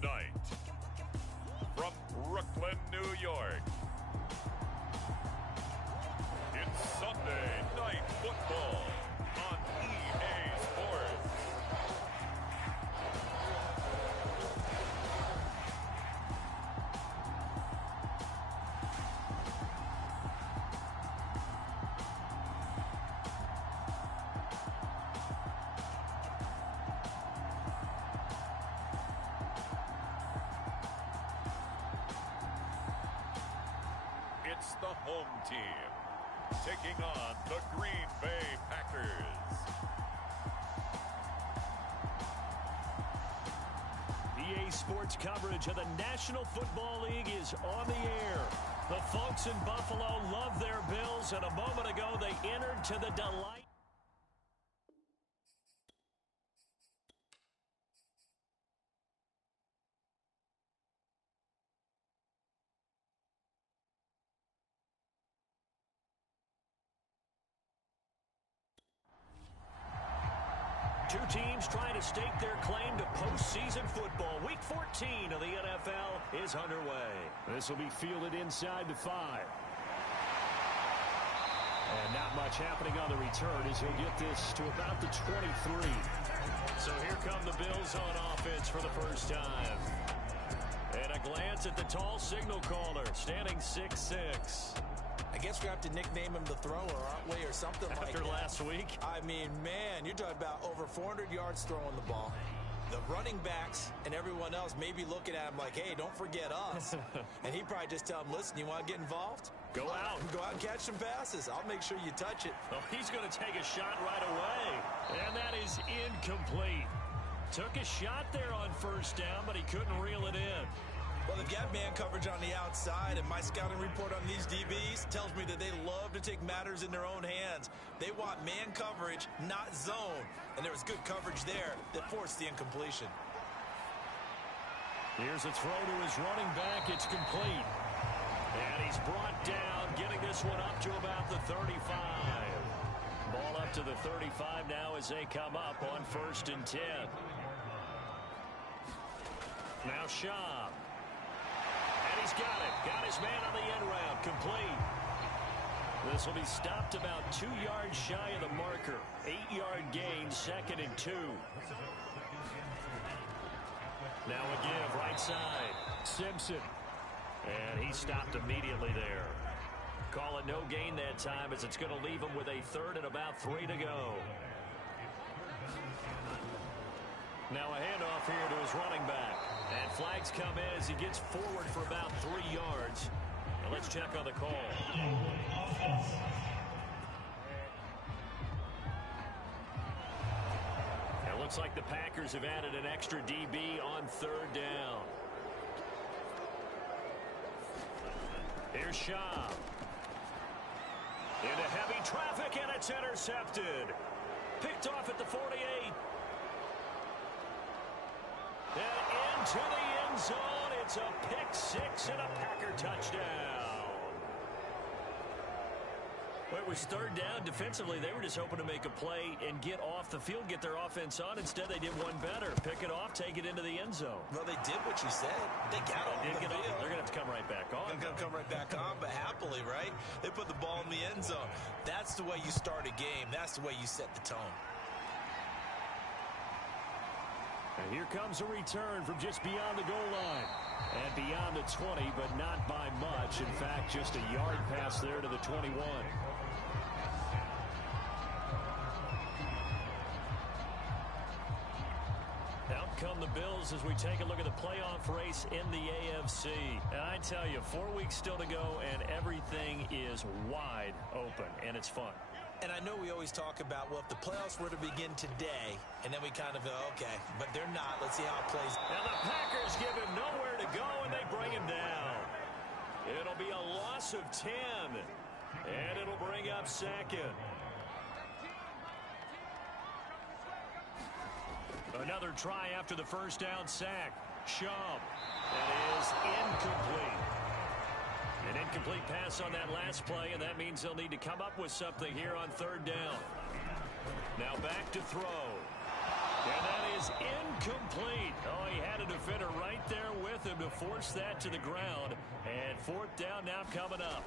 Tonight, from Brooklyn, New York, it's Sunday Night Football on EA Sports. It's the home team taking on the Green Bay Packers. EA Sports coverage of the National Football League is on the air. The folks in Buffalo love their Bills, and a moment ago they entered to the delight. Two teams trying to stake their claim to postseason football. Week 14 of the NFL is underway. This will be fielded inside the 5. And not much happening on the return as he'll get this to about the 23. So here come the Bills on offense for the first time. And a glance at the tall signal caller, standing 6'6". I guess we have to nickname him the thrower, aren't we, or something like that. After last week? I mean, man, you're talking about over 400 yards throwing the ball. The running backs and everyone else may be looking at him like, hey, don't forget us. And he'd probably just tell him, listen, you want to get involved? Go out. Go out and catch some passes. I'll make sure you touch it. Oh, he's going to take a shot right away. And that is incomplete. Took a shot there on first down, but he couldn't reel it in. Well, they've got man coverage on the outside, and my scouting report on these DBs tells me that they love to take matters in their own hands. They want man coverage, not zone. And there was good coverage there that forced the incompletion. Here's a throw to his running back. It's complete. And he's brought down, getting this one up to about the 35. Ball up to the 35 now as they come up on 1st and 10. Now Schaub. And he's got it. Got his man on the end route. Complete. This will be stopped about 2 yards shy of the marker. 8-yard gain, 2nd and 2. Now a give, right side. Simpson. And he stopped immediately there. Call it no gain that time as it's going to leave him with a 3rd and about 3 to go. Now a handoff here to his running back. And flags come in as he gets forward for about 3 yards. Now let's check on the call. It looks like the Packers have added an extra DB on 3rd down. Here's Schaub. Into heavy traffic, and it's intercepted. Picked off at the 48. And into the end zone. It's a pick-6 and a Packer touchdown. Well, it was 3rd down. Defensively, they were just hoping to make a play and get off the field, get their offense on. Instead, they did one better. Pick it off, take it into the end zone. Well, they did what you said. They got off the field. They're going to have to come right back on. They're going to come right back on, but happily, right? They put the ball in the end zone. That's the way you start a game. That's the way you set the tone. And here comes a return from just beyond the goal line. And beyond the 20, but not by much. In fact, just a yard pass there to the 21. Out come the Bills as we take a look at the playoff race in the AFC. And I tell you, 4 weeks still to go, and everything is wide open, and it's fun. And I know we always talk about, well, if the playoffs were to begin today, and then we kind of go, okay, but they're not. Let's see how it plays. Now the Packers give him nowhere to go, and they bring him down. It'll be a loss of 10, and it'll bring up 2nd. Another try after the first down sack. Schaub. That is incomplete. An incomplete pass on that last play, and that means they'll need to come up with something here on 3rd down. Now back to throw. And that is incomplete. Oh, he had a defender right force that to the ground. And fourth down now coming up.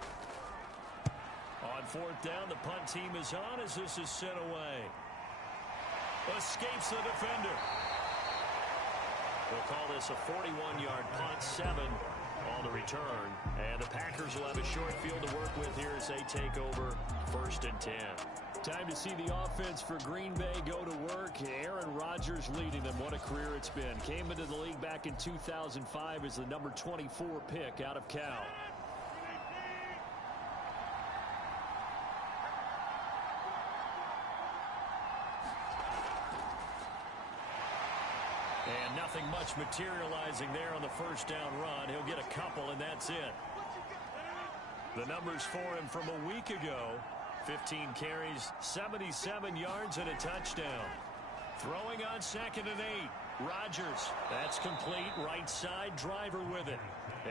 On fourth down, the punt team is on as this is sent away. Escapes the defender. We'll call this a 41-yard punt, 7 on the return. And the Packers will have a short field to work with here as they take over 1st and 10. Time to see the offense for Green Bay go to work. Aaron Rodgers leading them. What a career it's been. Came into the league back in 2005 as the number 24 pick out of Cal. And nothing much materializing there on the first down run. He'll get a couple, and that's it. The numbers for him from a week ago: 15 carries, 77 yards, and a touchdown. Throwing on 2nd and 8. Rodgers. That's complete. Right side, driver with it.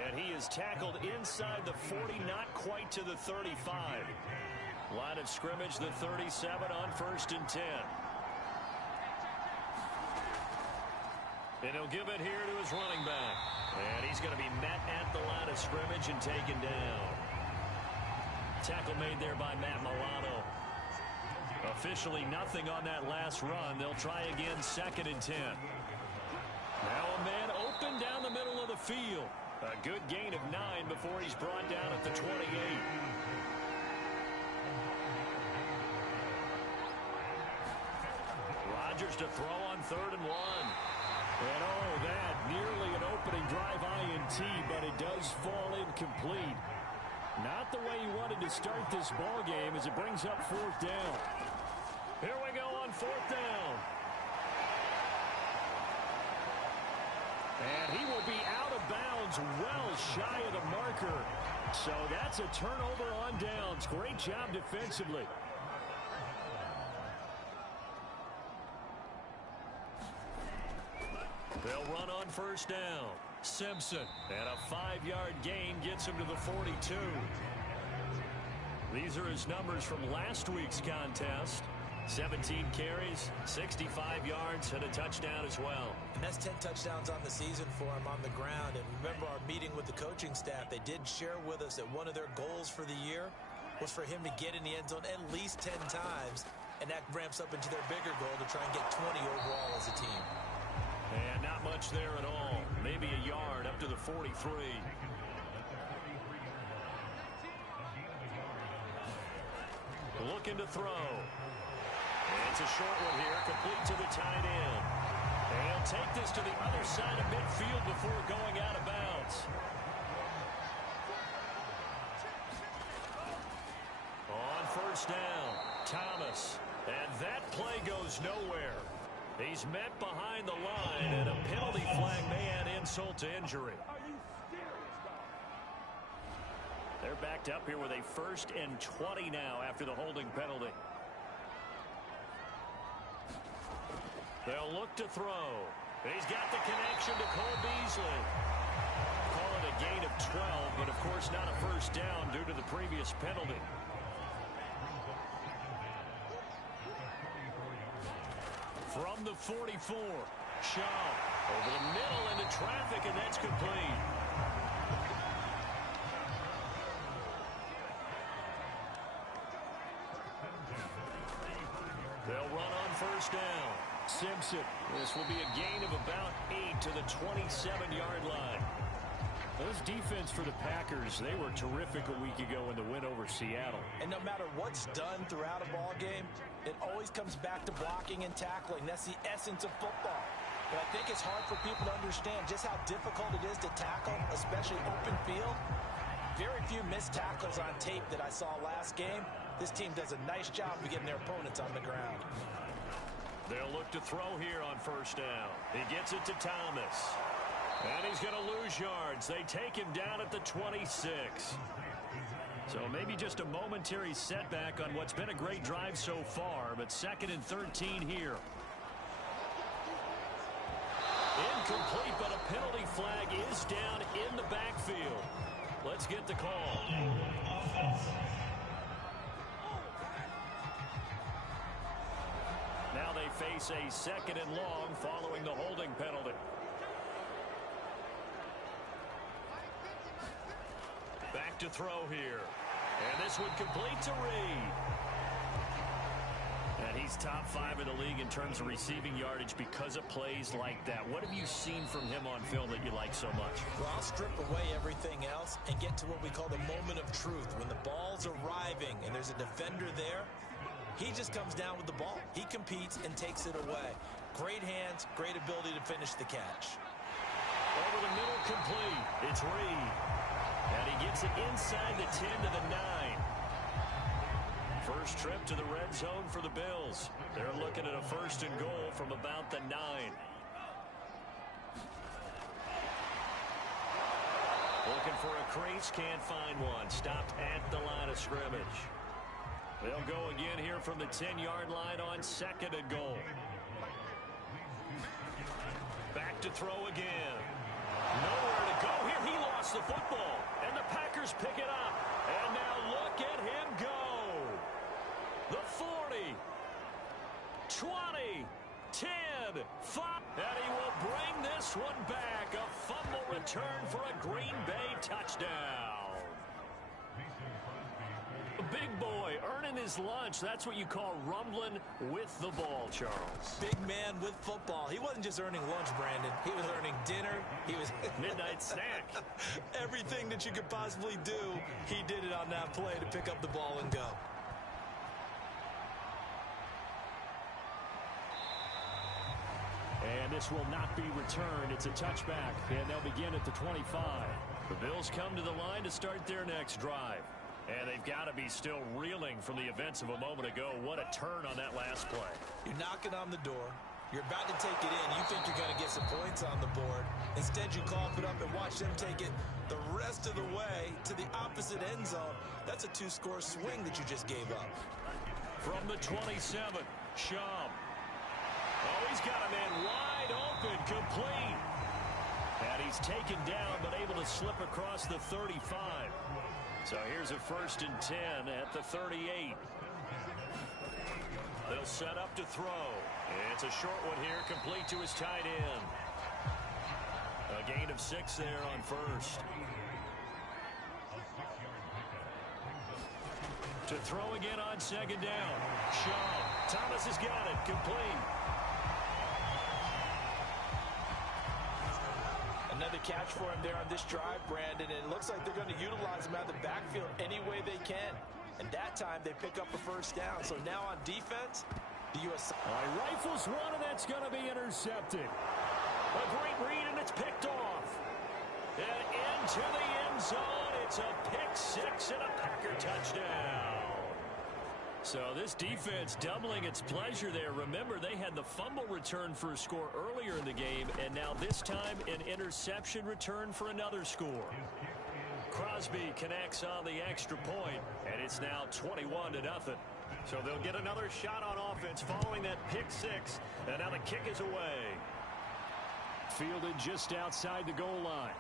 And he is tackled inside the 40, not quite to the 35. Line of scrimmage, the 37 on 1st and 10. And he'll give it here to his running back. And he's going to be met at the line of scrimmage and taken down. Tackle made there by Matt Milano. Officially nothing on that last run. They'll try again 2nd and 10. Now a man open down the middle of the field. A good gain of 9 before he's brought down at the 28. Rodgers to throw on 3rd and 1. And oh, that nearly an opening drive INT, but it does fall incomplete. Not the way he wanted to start this ball game as it brings up 4th down. Here we go on 4th down. And he will be out of bounds well shy of the marker. So that's a turnover on downs. Great job defensively. They'll run on 1st down. Simpson, and a 5-yard gain gets him to the 42. These are his numbers from last week's contest. 17 carries, 65 yards, and a touchdown as well. And that's 10 touchdowns on the season for him on the ground. And remember our meeting with the coaching staff, they did share with us that one of their goals for the year was for him to get in the end zone at least 10 times. And that ramps up into their bigger goal to try and get 20 overall as a team. And not much there at all. Maybe a yard up to the 43. Looking to throw. And it's a short one here, complete to the tight end. And he'll take this to the other side of midfield before going out of bounds. On 1st down, Thomas. And that play goes nowhere. He's met behind the line, and a penalty flag may add insult to injury. They're backed up here with a 1st and 20 now after the holding penalty. They'll look to throw. He's got the connection to Cole Beasley. Call it a gain of 12, but of course not a 1st down due to the previous penalty. From the 44, Shaw over the middle into traffic, and that's complete. They'll run on 1st down. Simpson. This will be a gain of about 8 to the 27-yard line. Those defense for the Packers, they were terrific a week ago in the win over Seattle. And no matter what's done throughout a ball game, it always comes back to blocking and tackling. That's the essence of football. But I think it's hard for people to understand just how difficult it is to tackle, especially open field. Very few missed tackles on tape that I saw last game. This team does a nice job of getting their opponents on the ground. They'll look to throw here on 1st down. He gets it to Thomas. And he's going to lose yards. They take him down at the 26. So maybe just a momentary setback on what's been a great drive so far, but 2nd and 13 here. Incomplete, but a penalty flag is down in the backfield. Let's get the call. Now they face a 2nd and long following the holding penalty. back to throw here. And this one complete to Reed. And he's top 5 in the league in terms of receiving yardage because of plays like that. What have you seen from him on film that you like so much? Well, I'll strip away everything else and get to what we call the moment of truth. When the ball's arriving and there's a defender there, he just comes down with the ball. He competes and takes it away. Great hands, great ability to finish the catch. Over the middle, complete. It's Reed. And he gets it inside the 10 to the 9. First trip to the red zone for the Bills. They're looking at a 1st and goal from about the 9. Looking for a crease, can't find one. Stopped at the line of scrimmage. They'll go again here from the 10-yard line on 2nd and goal. Back to throw again. Nowhere to go here. He lost the football. And the Packers pick it up. And now look at him go. The 40, 20, 10, 5. And he will bring this one back. A fumble return for a Green Bay touchdown. A big boy earning his lunch. That's what you call rumbling with the ball, Charles. Big man with football. He wasn't just earning lunch, Brandon. He was earning dinner. He was midnight snack. Everything that you could possibly do, he did it on that play to pick up the ball and go. And this will not be returned. It's a touchback, and they'll begin at the 25. The Bills come to the line to start their next drive. And they've got to be still reeling from the events of a moment ago. What a turn on that last play. You're knocking on the door. You're about to take it in. You think you're going to get some points on the board. Instead, you cough it up and watch them take it the rest of the way to the opposite end zone. That's a 2-score swing that you just gave up. From the 27, Shum. Oh, he's got a man wide open, complete. And he's taken down, but able to slip across the 35. So here's a 1st and 10 at the 38. They'll set up to throw. It's a short one here, complete to his tight end. A gain of 6 there on 1st. To throw again on 2nd down. Shaw. Thomas has got it, complete. Another catch for him there on this drive, Brandon, and it looks like they're going to utilize him out of the backfield any way they can. And that time, they pick up a 1st down. So now on defense, the U.S. Rifles one, and that's going to be intercepted. A great read, and it's picked off. And into the end zone, it's a pick 6 and a Packer touchdown. So this defense doubling its pleasure there. Remember, they had the fumble return for a score earlier in the game, and now this time an interception return for another score. Crosby connects on the extra point, and it's now 21-0. So they'll get another shot on offense following that pick 6, and now the kick is away. Fielded just outside the goal line.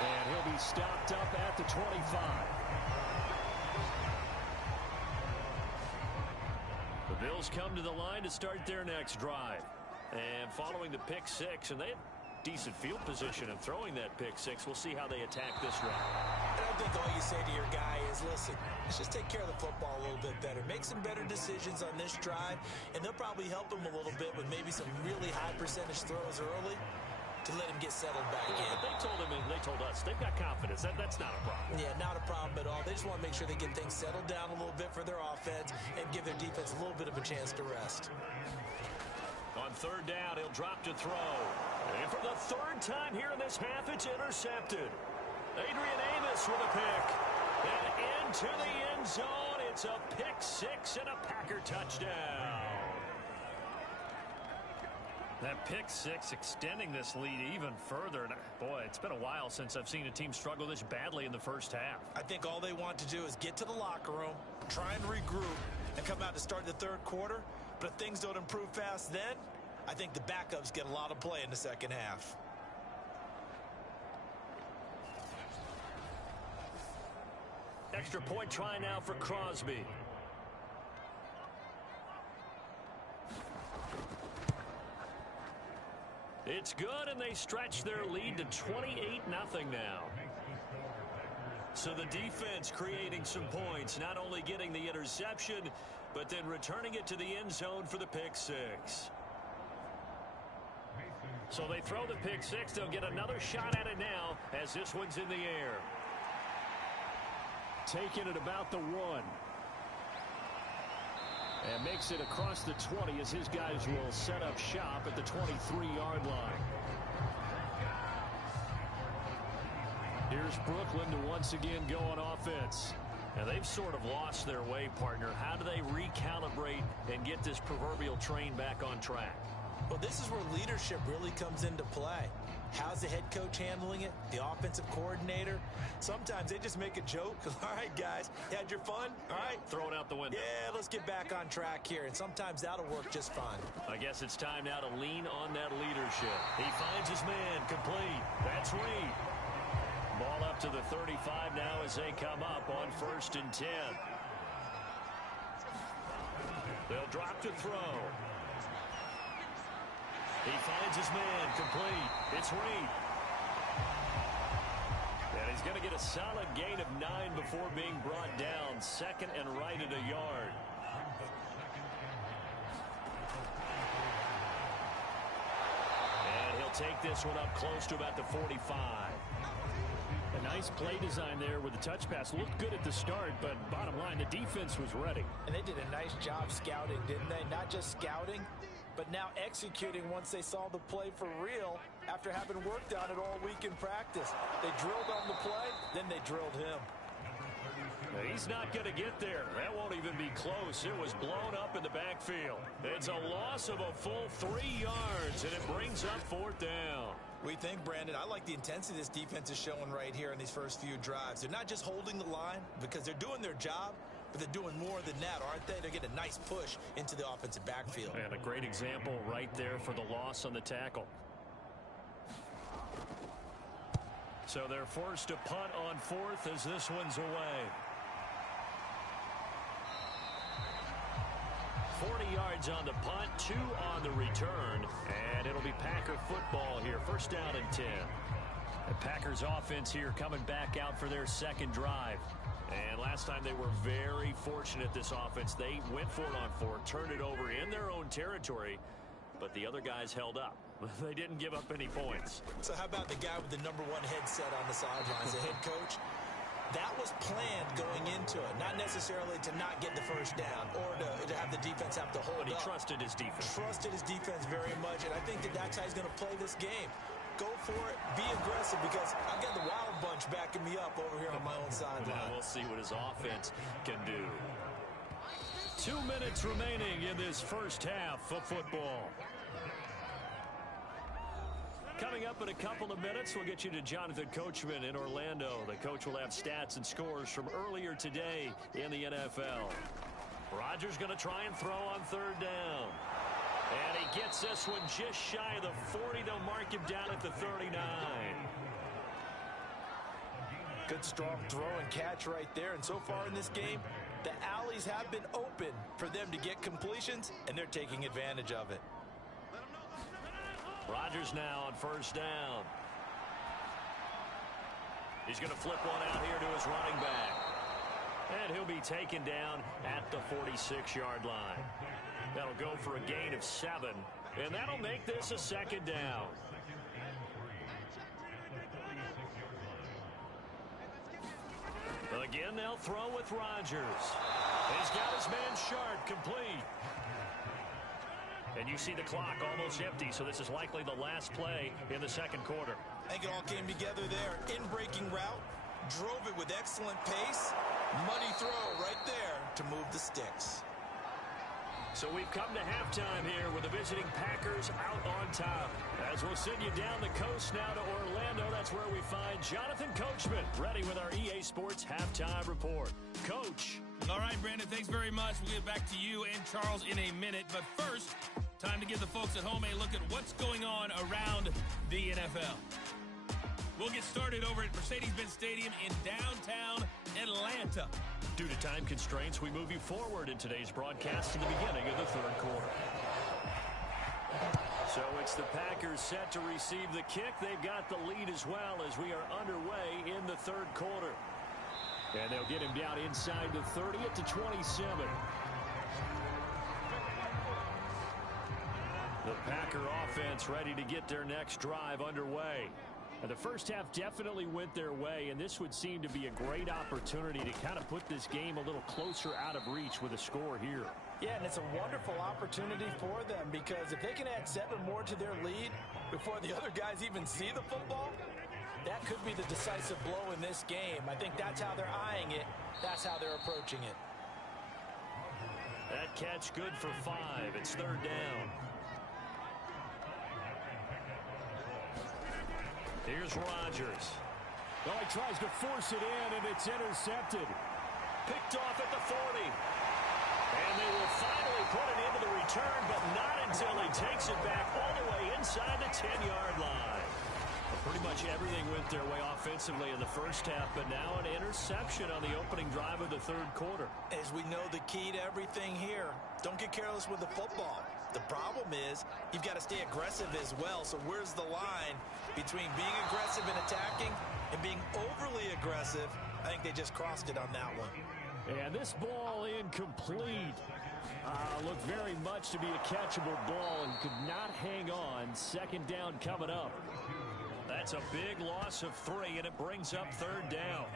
And he'll be stopped up at the 25. The Bills come to the line to start their next drive. And following the pick 6, and they had decent field position and throwing that pick 6. We'll see how they attack this round. And I think all you say to your guy is, listen, let's just take care of the football a little bit better. Make some better decisions on this drive, and they'll probably help him a little bit with maybe some really high percentage throws early to let him get settled back in. But they told him, and they told us, they've got confidence. That's not a problem. Yeah, not a problem at all. They just want to make sure they get things settled down a little bit for their offense and give their defense a little bit of a chance to rest. On 3rd down, he'll drop to throw. And for the 3rd time here in this half, it's intercepted. Adrian Amos with a pick. And into the end zone, it's a pick 6 and a Packer touchdown. That pick 6 extending this lead even further. And boy, it's been a while since I've seen a team struggle this badly in the first half. I think all they want to do is get to the locker room, try and regroup, and come out to start the 3rd quarter. But if things don't improve fast then, I think the backups get a lot of play in the second half. Extra point try now for Crosby. It's good, and they stretch their lead to 28-0 now. So the defense creating some points, not only getting the interception, but then returning it to the end zone for the pick six. So they throw the pick six. They'll get another shot at it now as this one's in the air. Taking it about the 1. And makes it across the 20 as his guys will set up shop at the 23-yard line. Here's Brooklyn to once again go on offense. And they've sort of lost their way, partner. How do they recalibrate and get this proverbial train back on track? Well, this is where leadership really comes into play. How's the head coach handling it? The offensive coordinator? Sometimes they just make a joke. All right, guys, you had your fun? All right. Throw it out the window. Yeah, let's get back on track here. And sometimes that'll work just fine. I guess it's time now to lean on that leadership. He finds his man, complete. That's Reed. Ball up to the 35 now as they come up on 1st and 10. They'll drop to throw. He finds his man, complete. It's Reed. And he's going to get a solid gain of 9 before being brought down. 2nd and right at a yard. And he'll take this one up close to about the 45. A nice play design there with the touch pass. Looked good at the start, but bottom line, the defense was ready. And they did a nice job scouting, didn't they? Not just scouting, but now executing once they saw the play for real after having worked on it all week in practice. They drilled on the play, then they drilled him. He's not going to get there. That won't even be close. It was blown up in the backfield. It's a loss of a full 3 yards, and it brings up 4th down. We think, Brandon, I like the intensity this defense is showing right here in these first few drives. They're not just holding the line because they're doing their job, but they're doing more than that, aren't they? They're getting a nice push into the offensive backfield. And a great example right there for the loss on the tackle. So they're forced to punt on 4th as this one's away. 40 yards on the punt, 2 on the return, and it'll be Packer football here. 1st down and 10. The Packers offense here coming back out for their 2nd drive. And last time they were very fortunate, this offense. They went for it on 4, turned it over in their own territory, but the other guys held up. They didn't give up any points. So how about the guy with the #1 headset on the sidelines, the head coach? That was planned going into it, not necessarily to not get the 1st down or to have the defense have to hold But he up. trusted his defense. Trusted his defense very much, and I think that's how he's going to play this game. Go for it, be aggressive, because I've got the Wild Bunch backing me up over here on my own sideline. Now we'll see what his offense can do. 2 minutes remaining in this 1st half of football. Coming up in a couple of minutes, we'll get you to Jonathan Coachman in Orlando. The coach will have stats and scores from earlier today in the NFL. Rodgers going to try and throw on 3rd down. And he gets this one just shy of the 40. They'll mark him down at the 39. Good strong throw and catch right there. And so far in this game, the alleys have been open for them to get completions, and they're taking advantage of it. Rodgers now on 1st down. He's going to flip one out here to his running back. And he'll be taken down at the 46-yard line. That'll go for a gain of 7. And that'll make this a 2nd down. Again, they'll throw with Rodgers. He's got his man Sharp, complete. And you see the clock almost empty, so this is likely the last play in the 2nd quarter. I think it all came together there. In-breaking route, drove it with excellent pace. Money throw right there to move the sticks. So we've come to halftime here with the visiting Packers out on top. As we'll send you down the coast now to Orlando, that's where we find Jonathan Coachman, ready with our EA Sports Halftime Report. Coach. All right, Brandon, thanks very much. We'll get back to you and Charles in a minute. But first, time to give the folks at home a look at what's going on around the NFL. We'll get started over at Mercedes-Benz Stadium in downtown Atlanta. Due to time constraints, we move you forward in today's broadcast to the beginning of the 3rd quarter. So it's the Packers set to receive the kick. They've got the lead as well as we are underway in the 3rd quarter. And they'll get him down inside the 30 at the 27. The Packer offense ready to get their next drive underway. And the first half definitely went their way, and this would seem to be a great opportunity to kind of put this game a little closer out of reach with a score here. Yeah, and it's a wonderful opportunity for them, because if they can add 7 more to their lead before the other guys even see the football, that could be the decisive blow in this game. I think that's how they're eyeing it. That's how they're approaching it. That catch good for 5. It's 3rd down. Here's Rodgers. Oh, he tries to force it in, and it's intercepted. Picked off at the 40. And they will finally put it into the return, but not until he takes it back all the way inside the 10-yard line. Well, pretty much everything went their way offensively in the first half, but now an interception on the opening drive of the 3rd quarter. As we know, the key to everything here, don't get careless with the football. The problem is you've got to stay aggressive as well. So where's the line between being aggressive and attacking and being overly aggressive? I think they just crossed it on that one. And this ball incomplete. Looked very much to be a catchable ball and could not hang on. 2nd down coming up. That's a big loss of 3, and it brings up 3rd down.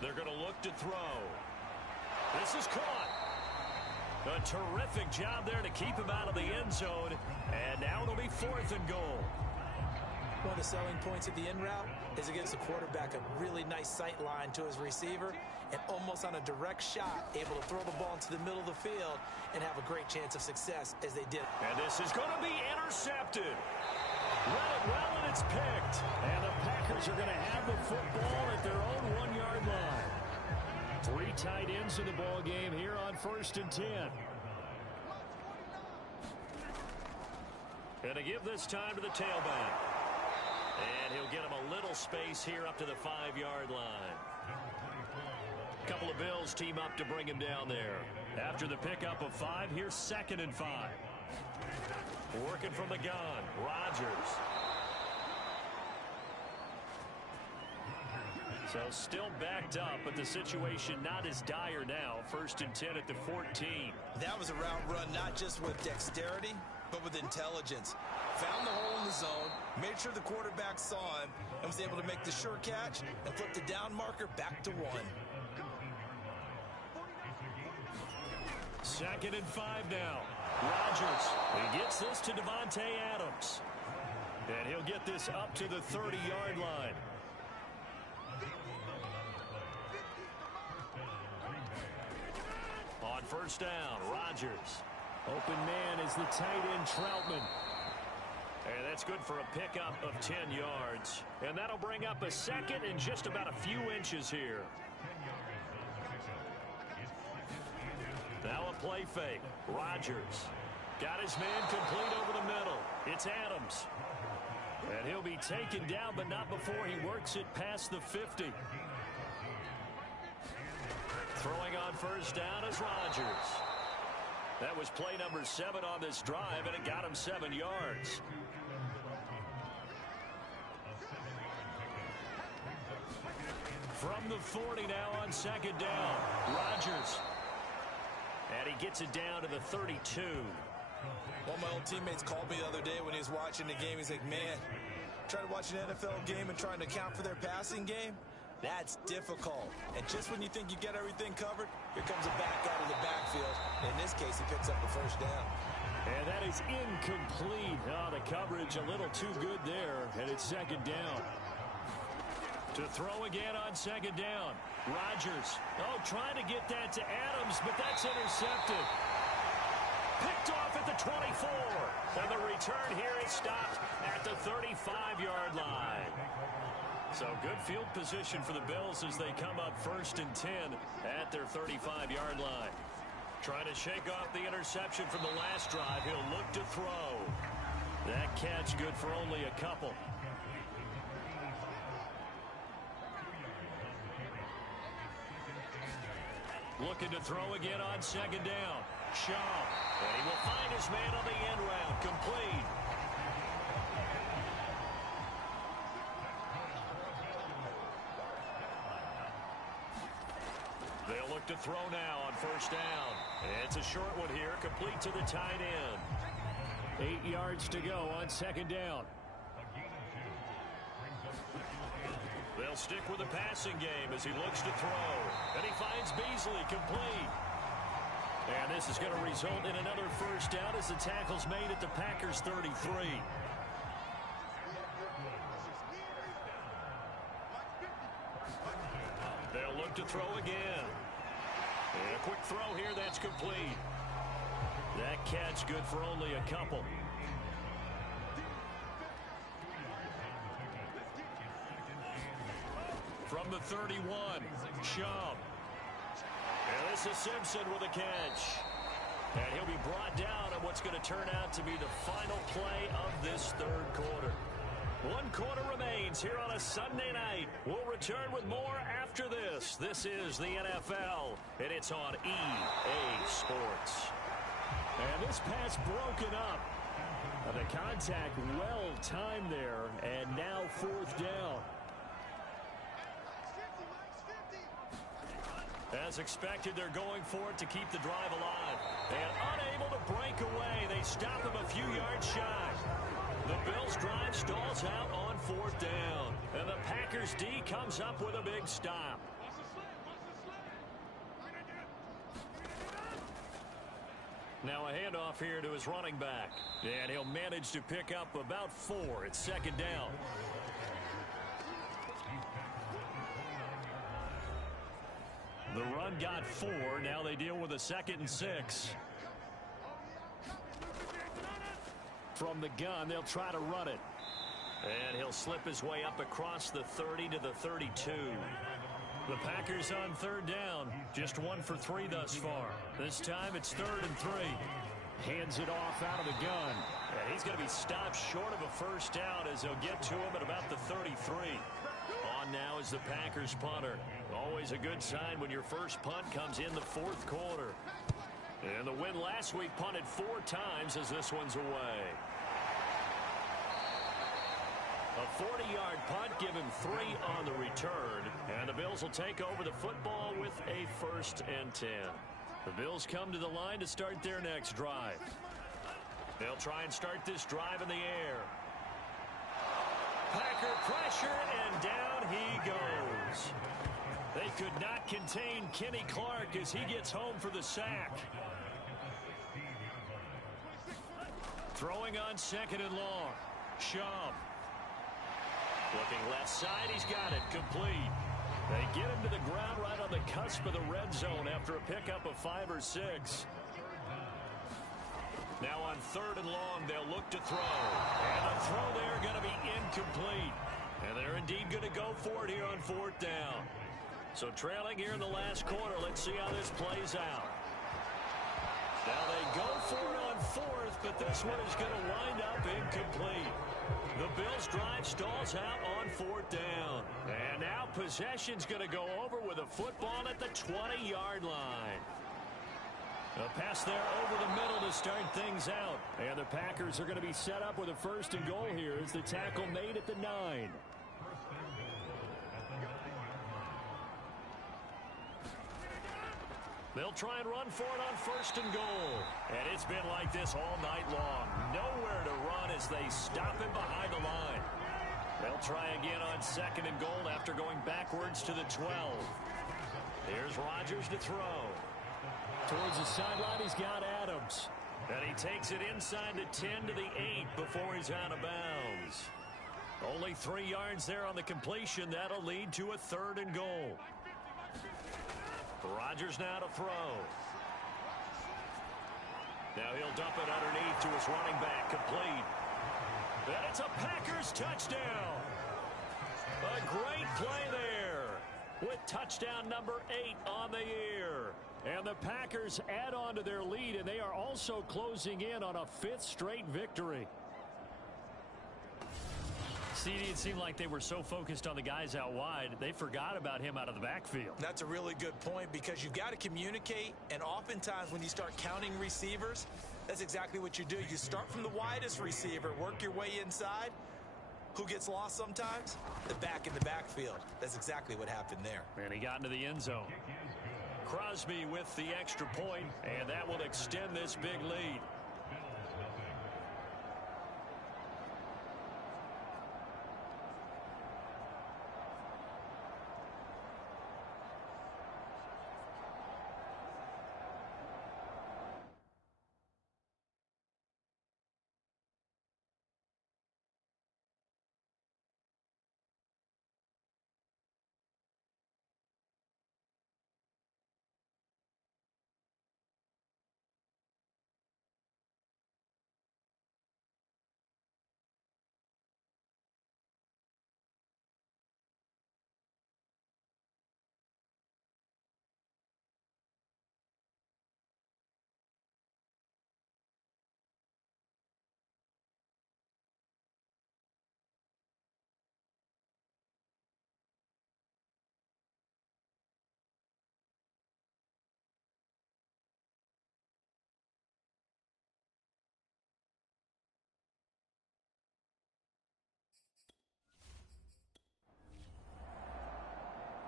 They're going to look to throw. This is caught. A terrific job there to keep him out of the end zone. And now it'll be 4th and goal. One of the selling points of the in route is it gives the quarterback a really nice sight line to his receiver, and almost on a direct shot, able to throw the ball into the middle of the field and have a great chance of success as they did. And this is going to be intercepted. Read it well, and it's picked. And the Packers are going to have the football at their own 1-yard line. 3 tight ends in the ball game here on 1st and 10. Going to give this time to the tailback. And he'll get him a little space here up to the 5-yard line. A couple of Bills team up to bring him down there. After the pickup of 5, here's 2nd and 5. Working from the gun, Rodgers. So still backed up, but the situation not as dire now. 1st and 10 at the 14. That was a route run not just with dexterity, but with intelligence. Found the hole in the zone, made sure the quarterback saw him, and was able to make the sure catch and flip the down marker back to 1. 2nd and 5 now. Rodgers. He gets this to Davante Adams. And he'll get this up to the 30-yard line. On 1st down, Rodgers. Open man is the tight end, Troutman. And that's good for a pickup of 10 yards. And that'll bring up a 2nd and just about a few inches here. Now a play fake. Rodgers got his man complete over the middle. It's Adams. And he'll be taken down, but not before he works it past the 50. Throwing on 1st down is Rodgers. That was play number 7 on this drive, and it got him 7 yards. From the 40 now on 2nd down. Rodgers. And he gets it down to the 32. One of my old teammates called me the other day when he was watching the game. He's like, man, trying to watch an NFL game and trying to account for their passing game, that's difficult. And just when you think you get everything covered, here comes a back out of the backfield. In this case, he picks up the 1st down. And that is incomplete. Oh, the coverage a little too good there, and it's 2nd down. To throw again on 2nd down. Rodgers. Oh, trying to get that to Adams, but that's intercepted. Picked off at the 24. And the return here is stopped at the 35-yard line. So good field position for the Bills as they come up 1st and 10 at their 35-yard line. Trying to shake off the interception from the last drive. He'll look to throw. That catch good for only a couple. Looking to throw again on 2nd down. Shaw. And he will find his man on the end round. Complete. throw now on first down. It's a short one here, complete to the tight end. 8 yards to go on second down. They'll stick with the passing game as he looks to throw. And he finds Beasley complete. And this is going to result in another first down as the tackle's made at the Packers 33. They'll look to throw again. And a quick throw here, that's complete. That catch good for only a couple. From the 31, Chubb. And this is Simpson with a catch. And he'll be brought down on what's going to turn out to be the final play of this third quarter. 1 quarter remains here on a Sunday night. We'll return with more after this. This is the NFL, and it's on EA Sports. And this pass broken up. The contact well timed there, and now fourth down. As expected, they're going for it to keep the drive alive. And unable to break away, they stop him a few yards shy. The Bills' drive stalls out on fourth down. And the Packers' D comes up with a big stop. Now a handoff here to his running back. And he'll manage to pick up about 4 at second down. The run got 4. Now they deal with a 2nd and 6. From the gun, they'll try to run it. And he'll slip his way up across the 30 to the 32. The Packers on third down. Just 1 for 3 thus far. This time it's 3rd and 3. Hands it off out of the gun. And he's going to be stopped short of a first down as they'll get to him at about the 33. On now is the Packers punter. Always a good sign when your first punt comes in the fourth quarter. And the win last week punted 4 times as this one's away. A 40-yard punt, give him 3 on the return. And the Bills will take over the football with a 1st and 10. The Bills come to the line to start their next drive. They'll try and start this drive in the air. Packer pressure, and down he goes. They could not contain Kenny Clark as he gets home for the sack. Throwing on 2nd and long. Chubb. Looking left side, he's got it, complete. They get him to the ground right on the cusp of the red zone after a pickup of 5 or 6. Now on 3rd and long, they'll look to throw. And the throw there going to be incomplete. And they're indeed going to go for it here on 4th down. So trailing here in the last quarter, let's see how this plays out. Now they go for it on 4th, but this one is going to wind up incomplete. The Bills' drive stalls out on 4th down. And now possession's going to go over with a football at the 20-yard line. A pass there over the middle to start things out. And the Packers are going to be set up with a 1st and goal here as the tackle made at the 9. They'll try and run for it on 1st and goal. And it's been like this all night long. Nowhere to run as they stop him behind the line. They'll try again on 2nd and goal after going backwards to the 12. Here's Rodgers to throw. Towards the sideline, he's got Adams. And he takes it inside the 10 to the 8 before he's out of bounds. Only 3 yards there on the completion. That'll lead to a 3rd and goal. Rodgers now to throw. Now he'll dump it underneath to his running back, complete. And it's a Packers touchdown. A great play there with touchdown number 8 on the year. And the Packers add on to their lead, and they are also closing in on a 5th straight victory. CD, it seemed like they were so focused on the guys out wide, they forgot about him out of the backfield. That's a really good point because you've got to communicate, and oftentimes when you start counting receivers, that's exactly what you do. You start from the widest receiver, work your way inside. Who gets lost sometimes? The back in the backfield. That's exactly what happened there. And he got into the end zone. Crosby with the extra point, and that will extend this big lead.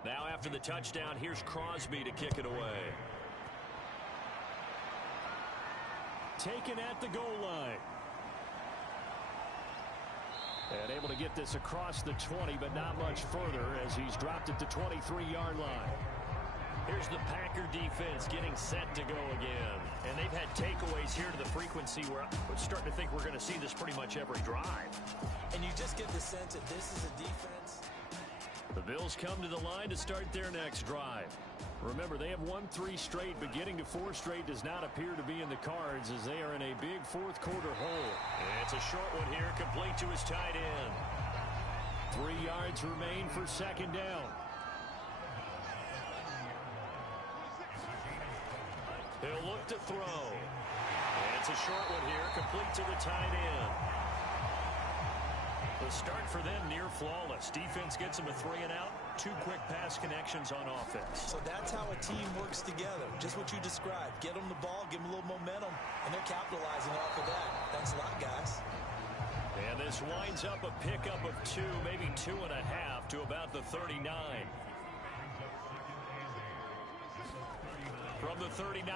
Now after the touchdown, here's Crosby to kick it away. Taken at the goal line. And able to get this across the 20, but not much further as he's dropped it to 23-yard line. Here's the Packer defense getting set to go again. And they've had takeaways here to the frequency where I'm starting to think we're going to see this pretty much every drive. And you just get the sense that this is a defense. The Bills come to the line to start their next drive. Remember, they have won 3 straight, but getting to 4 straight does not appear to be in the cards as they are in a big fourth-quarter hole. It's a short one here, complete to his tight end. 3 yards remain for second down. He'll look to throw. It's a short one here, complete to the tight end. The start for them near flawless. Defense gets them a 3 and out. 2 quick pass connections on offense. So that's how a team works together. Just what you described. Get them the ball, give them a little momentum, and they're capitalizing off of that. Thanks a lot, guys. And this winds up a pickup of 2, maybe 2.5 to about the 39. From the 39,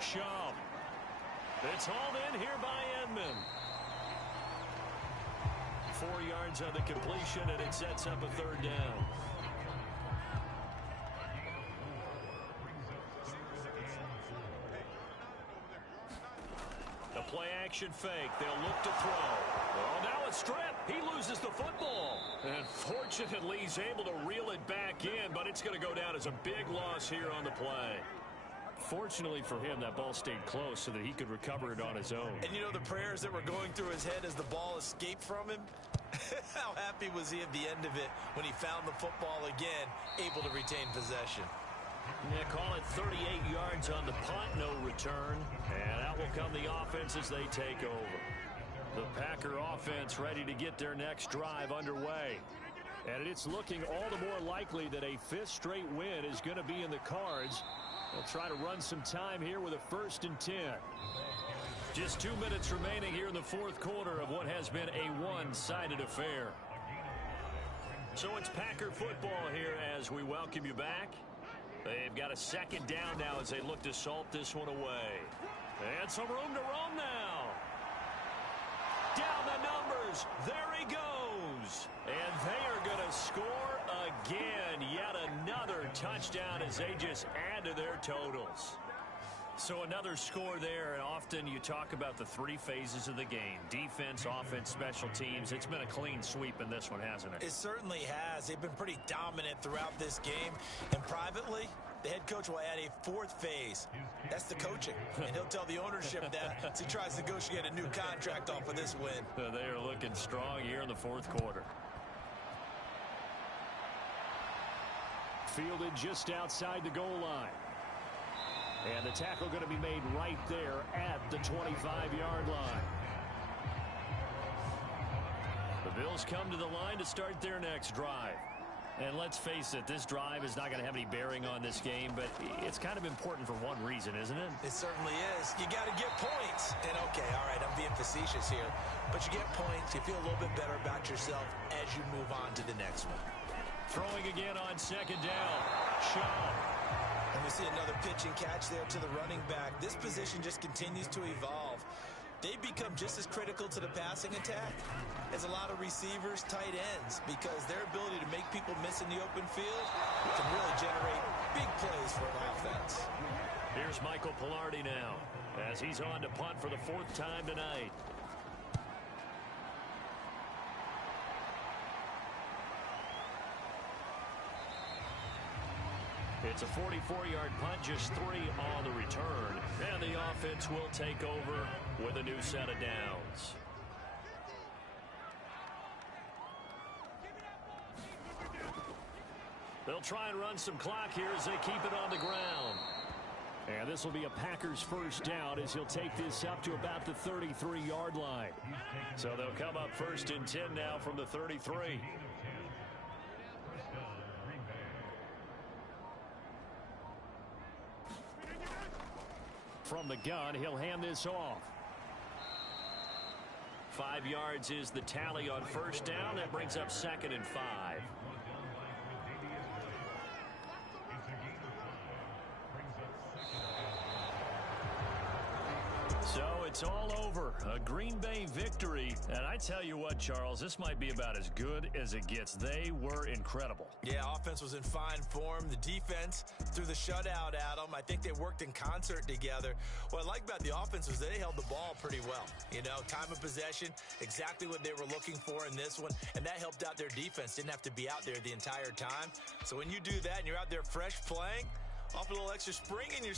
Shaw. It's hauled in here by Edmond. 4 yards on the completion, and it sets up a 3rd down. The play-action fake. They'll look to throw. Oh, now a strip. He loses the football. And fortunately, he's able to reel it back in, but it's going to go down as a big loss here on the play. Fortunately for him, that ball stayed close so that he could recover it on his own. And you know the prayers that were going through his head as the ball escaped from him? How happy was he at the end of it when he found the football again, able to retain possession? Yeah, call it 38 yards on the punt, no return. And out will come the offense as they take over. The Packer offense ready to get their next drive underway. And it's looking all the more likely that a 5th straight win is going to be in the cards. They'll try to run some time here with a 1st and 10. Just 2 minutes remaining here in the 4th quarter of what has been a one-sided affair. So it's Packer football here as we welcome you back. They've got a 2nd down now as they look to salt this one away. And some room to roam now. Down the numbers. There he goes. And they are going to score again. Yet another touchdown as they just add to their totals. So another score there, and often you talk about the 3 phases of the game. Defense, offense, special teams. It's been a clean sweep in this one, hasn't it? It certainly has. They've been pretty dominant throughout this game. And privately, the head coach will add a 4th phase. That's the coaching. And he'll tell the ownership that as he tries to negotiate a new contract off of this win. They are looking strong here in the 4th quarter. Fielded just outside the goal line. And the tackle going to be made right there at the 25-yard line. The Bills come to the line to start their next drive. And let's face it, this drive is not going to have any bearing on this game, but it's kind of important for one reason, isn't it? It certainly is. You got to get points. And okay, all right, I'm being facetious here. But you get points, you feel a little bit better about yourself as you move on to the next one. Throwing again on 2nd down. Shaw. And we see another pitch and catch there to the running back. This position just continues to evolve. They become just as critical to the passing attack as a lot of receivers, tight ends, because their ability to make people miss in the open field can really generate big plays for an offense. Here's Michael Pilardi now as he's on to punt for the 4th time tonight. It's a 44-yard punt, just 3 on the return. And the offense will take over with a new set of downs. They'll try and run some clock here as they keep it on the ground. And this will be a Packers first down as he'll take this up to about the 33-yard line. So they'll come up 1st and 10 now from the 33. From the gun, he'll hand this off. 5 yards is the tally on 1st down. That brings up 2nd and 5. So it's all over. A Green Bay victory. And I tell you what, Charles, this might be about as good as it gets. They were incredible. Yeah, offense was in fine form. The defense threw the shutout at them. I think they worked in concert together. What I like about the offense was they held the ball pretty well. You know, time of possession, exactly what they were looking for in this one. And that helped out their defense. Didn't have to be out there the entire time. So when you do that and you're out there fresh playing, off a little extra spring in your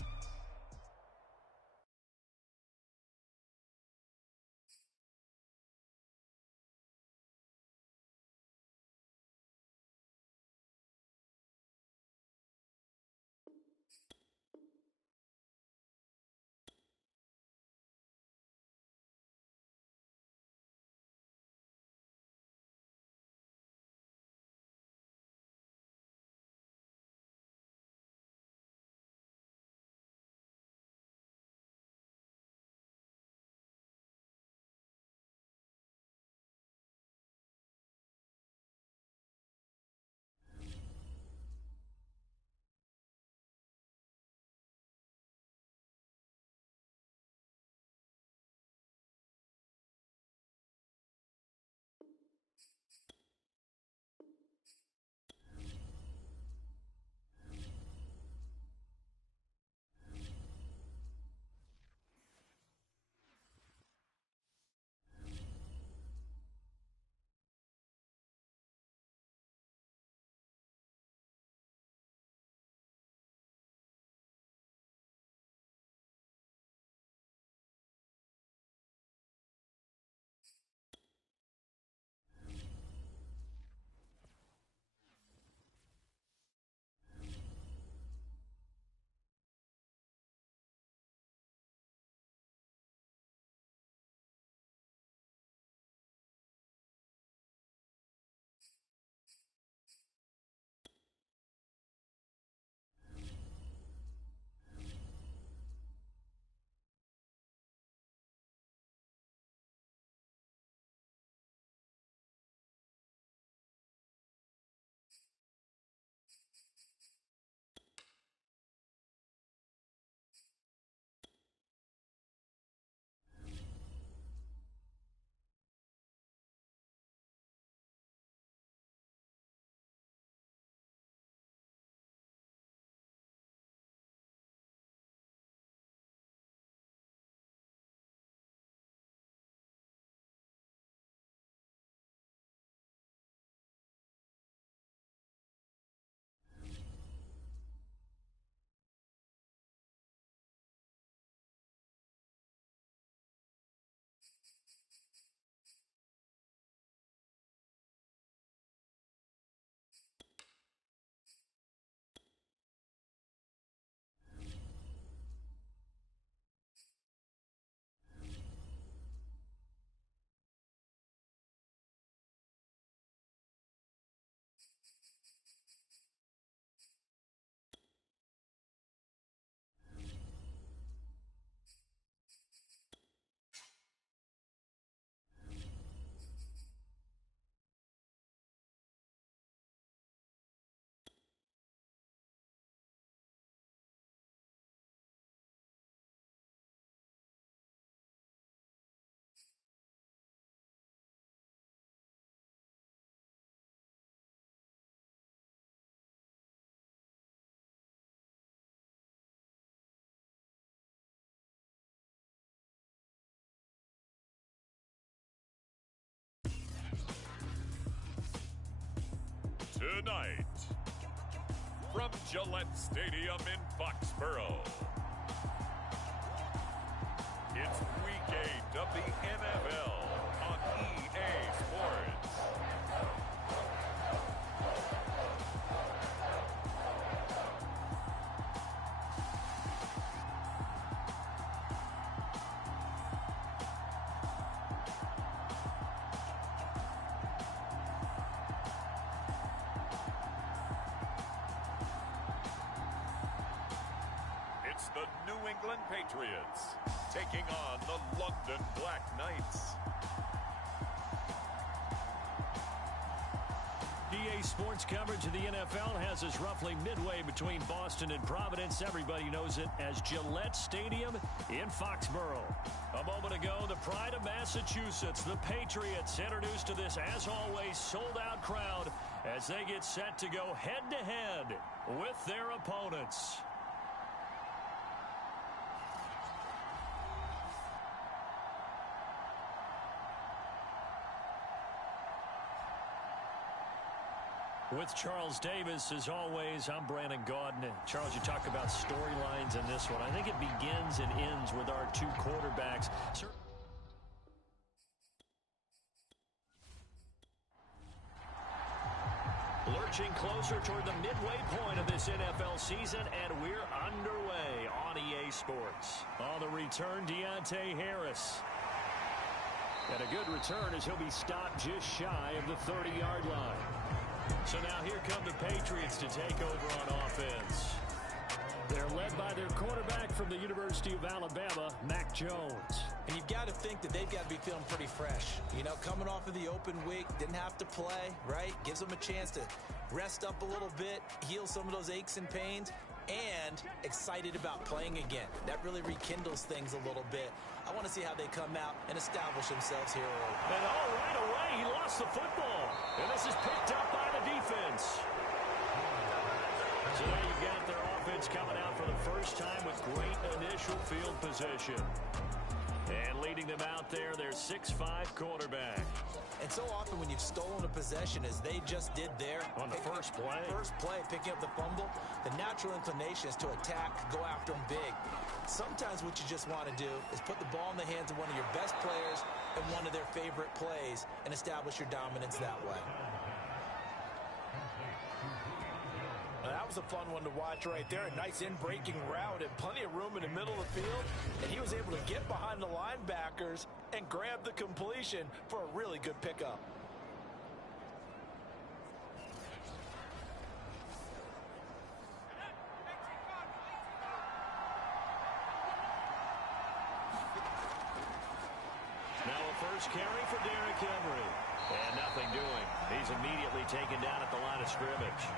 from Gillette Stadium in Foxborough. It's Week 8 of the NFL on EA Sports. It's the New England Patriots taking on the London Black Knights. EA Sports coverage of the NFL has us roughly midway between Boston and Providence. Everybody knows it as Gillette Stadium in Foxborough. A moment ago, the pride of Massachusetts, the Patriots, introduced to this, as always, sold-out crowd as they get set to go head-to-head with their opponents. With Charles Davis, as always, I'm Brandon Gaudin. Charles, you talk about storylines in this one. I think it begins and ends with our two quarterbacks. Lurching closer toward the midway point of this NFL season, and we're underway on EA Sports. On the return, Deontay Harris. And a good return as he'll be stopped just shy of the 30-yard line. So now here come the Patriots to take over on offense. They're led by their quarterback from the University of Alabama, Mac Jones. And you've got to think that they've got to be feeling pretty fresh. You know, coming off of the open week, didn't have to play, right? Gives them a chance to rest up a little bit, heal some of those aches and pains, and excited about playing again. That really rekindles things a little bit. I want to see how they come out and establish themselves here early. And right away, he lost the football. And this is picked up by the defense. So now you've got their offense coming out for the first time with great initial field position. And leading them out there, their 6'5" quarterback. And so often when you've stolen a possession, as they just did there. On the first play, picking up the fumble, the natural inclination is to attack, go after them big. Sometimes what you just want to do is put the ball in the hands of one of your best players and one of their favorite plays and establish your dominance that way. Now, that was a fun one to watch right there. A nice in-breaking route and plenty of room in the middle of the field. And he was able to get behind the linebackers and grab the completion for a really good pickup. Now a first carry for Derrick Henry. And nothing doing. He's immediately taken down at the line of scrimmage.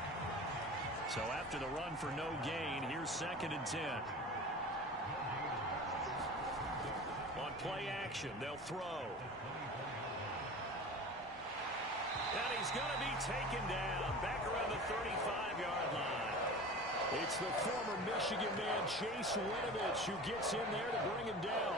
So after the run for no gain, here's 2nd and 10. On play action, they'll throw. And he's going to be taken down back around the 35-yard line. It's the former Michigan man, Chase Winovich, who gets in there to bring him down.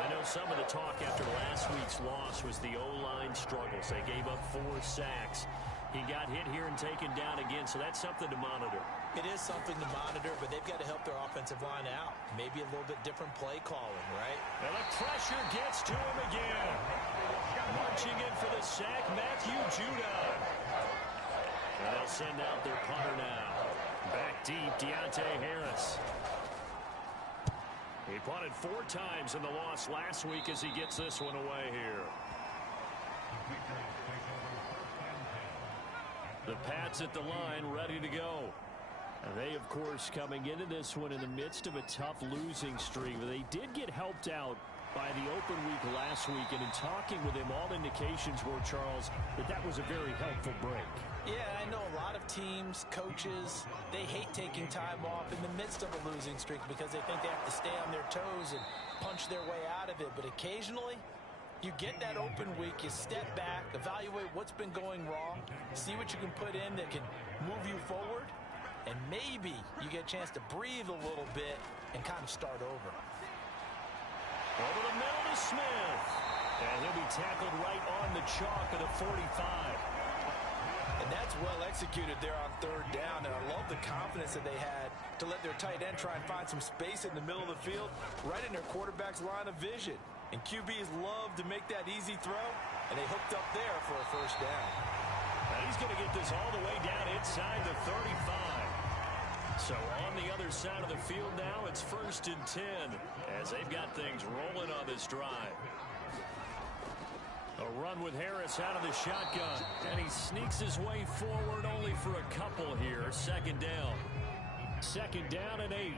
I know some of the talk after last week's loss was the O-line struggles. They gave up 4 sacks. He got hit here and taken down again, so that's something to monitor. It is something to monitor, but they've got to help their offensive line out. Maybe a little bit different play calling, right? And the pressure gets to him again. Marching in for the sack, Matthew Judon. And they'll send out their punter now. Back deep, Deontay Harris. He punted 4 times in the loss last week as he gets this one away here. The Pats at the line, ready to go. And they, of course, coming into this one in the midst of a tough losing streak. They did get helped out by the open week last week. And in talking with him, all indications were, Charles, that was a very helpful break. Yeah, I know a lot of teams, coaches, they hate taking time off in the midst of a losing streak because they think they have to stay on their toes and punch their way out of it. But occasionally, you get that open week, you step back, evaluate what's been going wrong, see what you can put in that can move you forward, and maybe you get a chance to breathe a little bit and kind of start over. Over the middle to Smith. And he'll be tackled right on the chalk of the 45. And And that's well executed there on third down, and I love the confidence that they had to let their tight end try and find some space in the middle of the field, right in their quarterback's line of vision. And QBs love to make that easy throw, and they hooked up there for a first down. And he's going to get this all the way down inside the 35. So on the other side of the field now, it's 1st and 10 as they've got things rolling on this drive. A run with Harris out of the shotgun, and he sneaks his way forward only for a couple here. 2nd down. 2nd down and 8.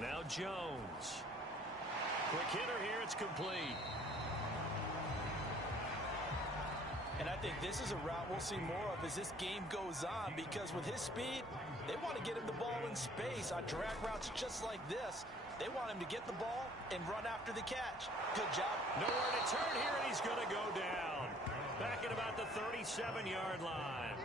Now Jones. Quick hitter here, it's complete. And I think this is a route we'll see more of as this game goes on, because with his speed, they want to get him the ball in space on drag routes just like this. They want him to get the ball and run after the catch. Good job. Nowhere to turn here, and he's going to go down. Back at about the 37-yard line.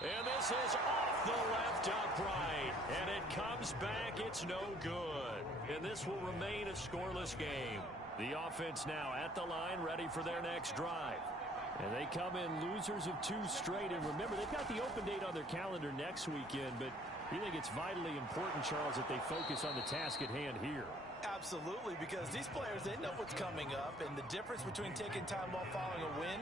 And this is off the left upright. And it comes back. It's no good. And this will remain a scoreless game. The offense now at the line, ready for their next drive. And they come in losers of 2 straight. And remember, they've got the open date on their calendar next weekend. But we think it's vitally important, Charles, that they focus on the task at hand here. Absolutely, because these players, they know what's coming up. And the difference between taking time off following a win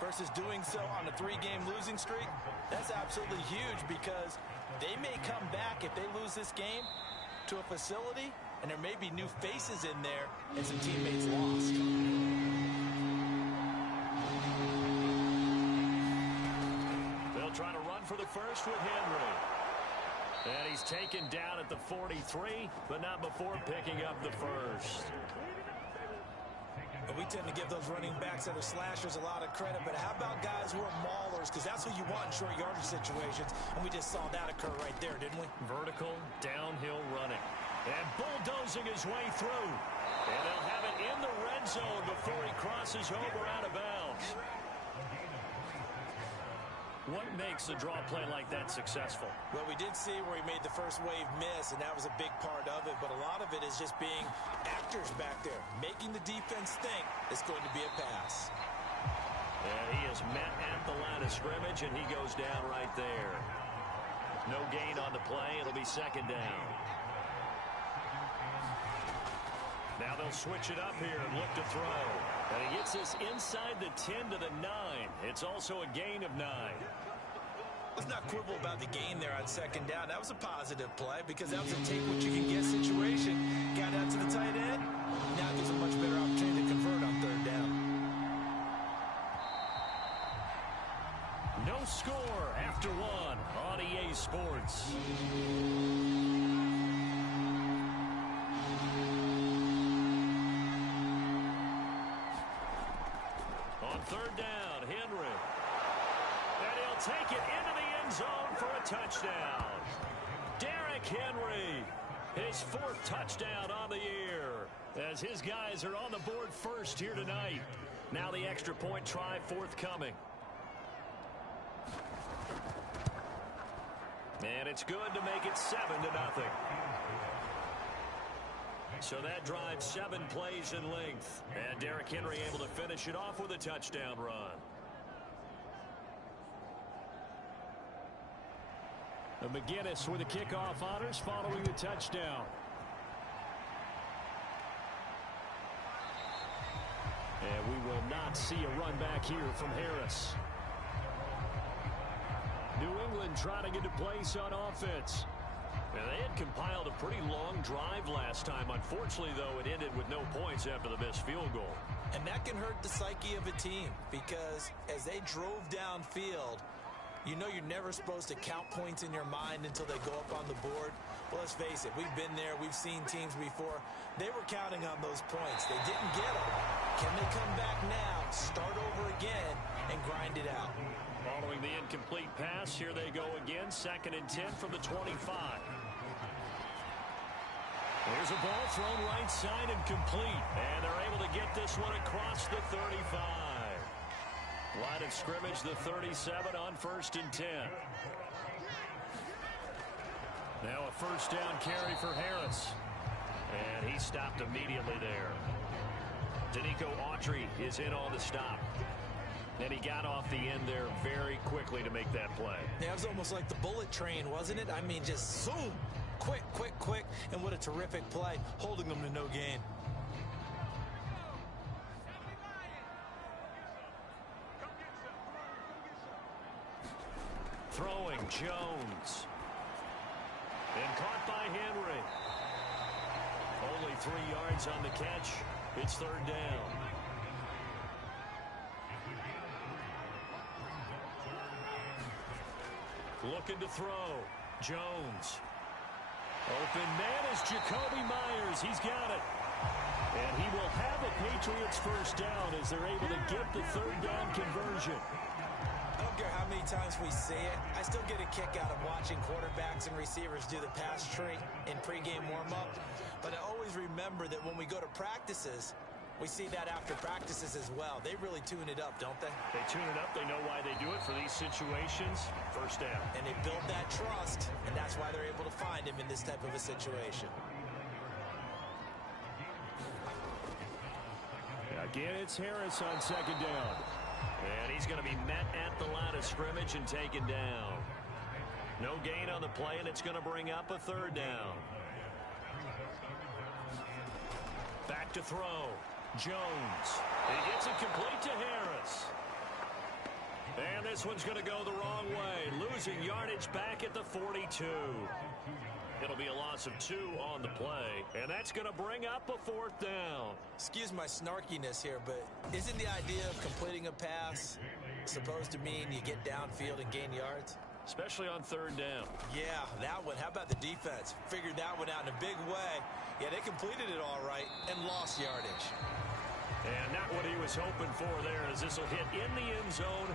versus doing so on a 3-game losing streak, that's absolutely huge, because they may come back if they lose this game to a facility and there may be new faces in there and some teammates lost. They'll try to run for the first with Henry. And he's taken down at the 43, but not before picking up the first. We tend to give those running backs that are slashers a lot of credit, but how about guys who are maulers? Because that's who you want in short yardage situations, and we just saw that occur right there, didn't we? Vertical, downhill running, and bulldozing his way through. And they'll have it in the red zone before he crosses over out of bounds. What makes a draw play like that successful? Well, we did see where he made the first wave miss, and that was a big part of it. But a lot of it is just being actors back there, making the defense think it's going to be a pass. And he is met at the line of scrimmage, and he goes down right there. No gain on the play. It'll be 2nd down. Now they'll switch it up here and look to throw. And he gets this inside the 10 to the 9. It's also a gain of 9. Let's not quibble about the gain there on 2nd down. That was a positive play, because that was a take what you can get situation. Got out to the tight end. Now gives a much better opportunity to convert on 3rd down. No score after 1 on EA Sports. On 3rd down, Henry. And he'll take it into the end zone for a touchdown. Derrick Henry, his 4th touchdown on the year, as his guys are on the board first here tonight. Now the extra point try forthcoming. And it's good to make it 7-0. So that drives 7 plays in length. And Derrick Henry able to finish it off with a touchdown run. And McGinnis with the kickoff honors following the touchdown. And we will not see a run back here from Harris. New England trying to get a place on offense. Now, they had compiled a pretty long drive last time. Unfortunately, though, it ended with no points after the missed field goal. And that can hurt the psyche of a team, because as they drove downfield, you know you're never supposed to count points in your mind until they go up on the board. Well, let's face it, we've been there. We've seen teams before. They were counting on those points. They didn't get them. Can they come back now, start over again, and grind it out? Following the incomplete pass, here they go again. 2nd and 10 from the 25. Here's a ball thrown right side and complete. And they're able to get this one across the 35. Line of scrimmage, the 37 on 1st and 10. Now a first down carry for Harris. And he stopped immediately there. Danico Autry is in on the stop. And he got off the end there very quickly to make that play. Yeah, it was almost like the bullet train, wasn't it? I mean, just zoom. Quick, quick, quick. And what a terrific play, holding them to no gain. Throwing Jones. And caught by Henry. Only 3 yards on the catch. It's 3rd down. Looking to throw. Jones. Open man is Jacoby Myers. He's got it. And he will have a Patriots first down as they're able to get the 3rd down conversion. I don't care how many times we say it, I still get a kick out of watching quarterbacks and receivers do the pass tree in pregame warm-up. But I always remember that when we go to practices, we see that after practices as well. They really tune it up, don't they? They tune it up. They know why they do it for these situations. First down. And they build that trust, and that's why they're able to find him in this type of a situation. Again, it's Harris on 2nd down. And he's going to be met at the line of scrimmage and taken down. No gain on the play, and it's going to bring up a 3rd down. Back to throw. Jones. He gets it complete to Harris. And this one's going to go the wrong way. Losing yardage back at the 42. It'll be a loss of 2 on the play. And that's going to bring up a 4th down. Excuse my snarkiness here, but isn't the idea of completing a pass supposed to mean you get downfield and gain yards? Especially on 3rd down. Yeah, that one. How about the defense? Figured that one out in a big way. Yeah, they completed it all right and lost yardage. And not what he was hoping for there, as this will hit in the end zone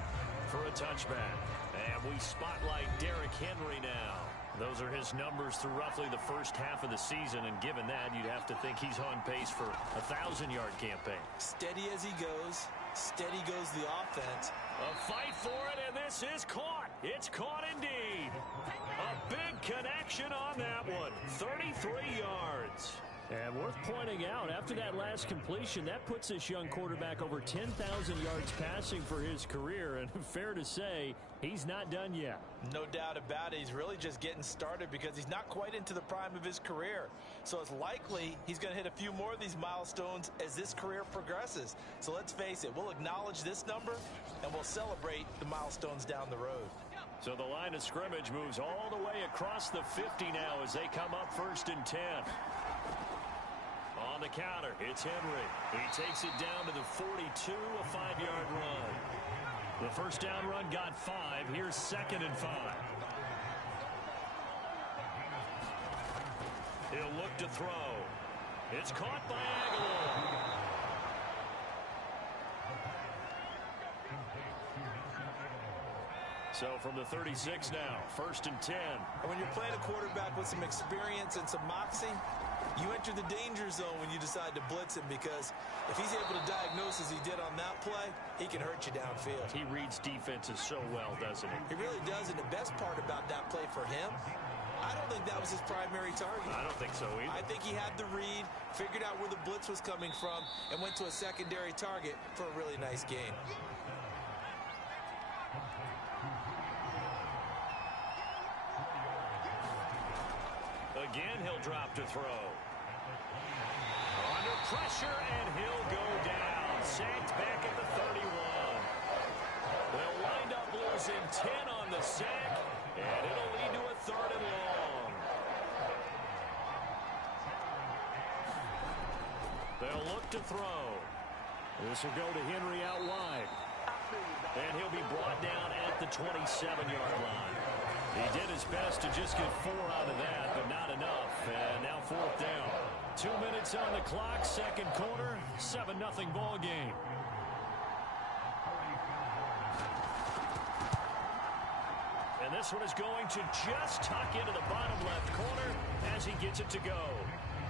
for a touchback. And we spotlight Derrick Henry now. Those are his numbers through roughly the first half of the season, and given that, you'd have to think he's on pace for a 1,000-yard campaign. Steady as he goes, steady goes the offense. A fight for it, and this is caught. It's caught indeed. A big connection on that one. 33 yards. And worth pointing out, after that last completion, that puts this young quarterback over 10,000 yards passing for his career. And fair to say, he's not done yet. No doubt about it. He's really just getting started because he's not quite into the prime of his career. So it's likely he's going to hit a few more of these milestones as this career progresses. So let's face it, we'll acknowledge this number and we'll celebrate the milestones down the road. So the line of scrimmage moves all the way across the 50 now as they come up 1st and 10. On the counter, it's Henry. He takes it down to the 42, a 5-yard run. The first down run got 5. Here's 2nd and 5. He'll look to throw. It's caught by Aguilar. So from the 36 now, 1st and 10. And when you're playing a quarterback with some experience and some moxie, you enter the danger zone when you decide to blitz him, because if he's able to diagnose as he did on that play, he can hurt you downfield. He reads defenses so well, doesn't he? He really does, and the best part about that play for him, I don't think that was his primary target. I don't think so either. I think he had the read, figured out where the blitz was coming from, and went to a secondary target for a really nice game. Again, he'll drop to throw. Under pressure, and he'll go down. Sacked back at the 31. They'll wind up losing 10 on the sack, and it'll lead to a 3rd and long. They'll look to throw. This will go to Henry out wide. And he'll be brought down at the 27-yard line. He did his best to just get 4 out of that, but not enough. And now 4th down. 2 minutes on the clock, 2nd quarter, 7-0 ball game. And this one is going to just tuck into the bottom left corner as he gets it to go.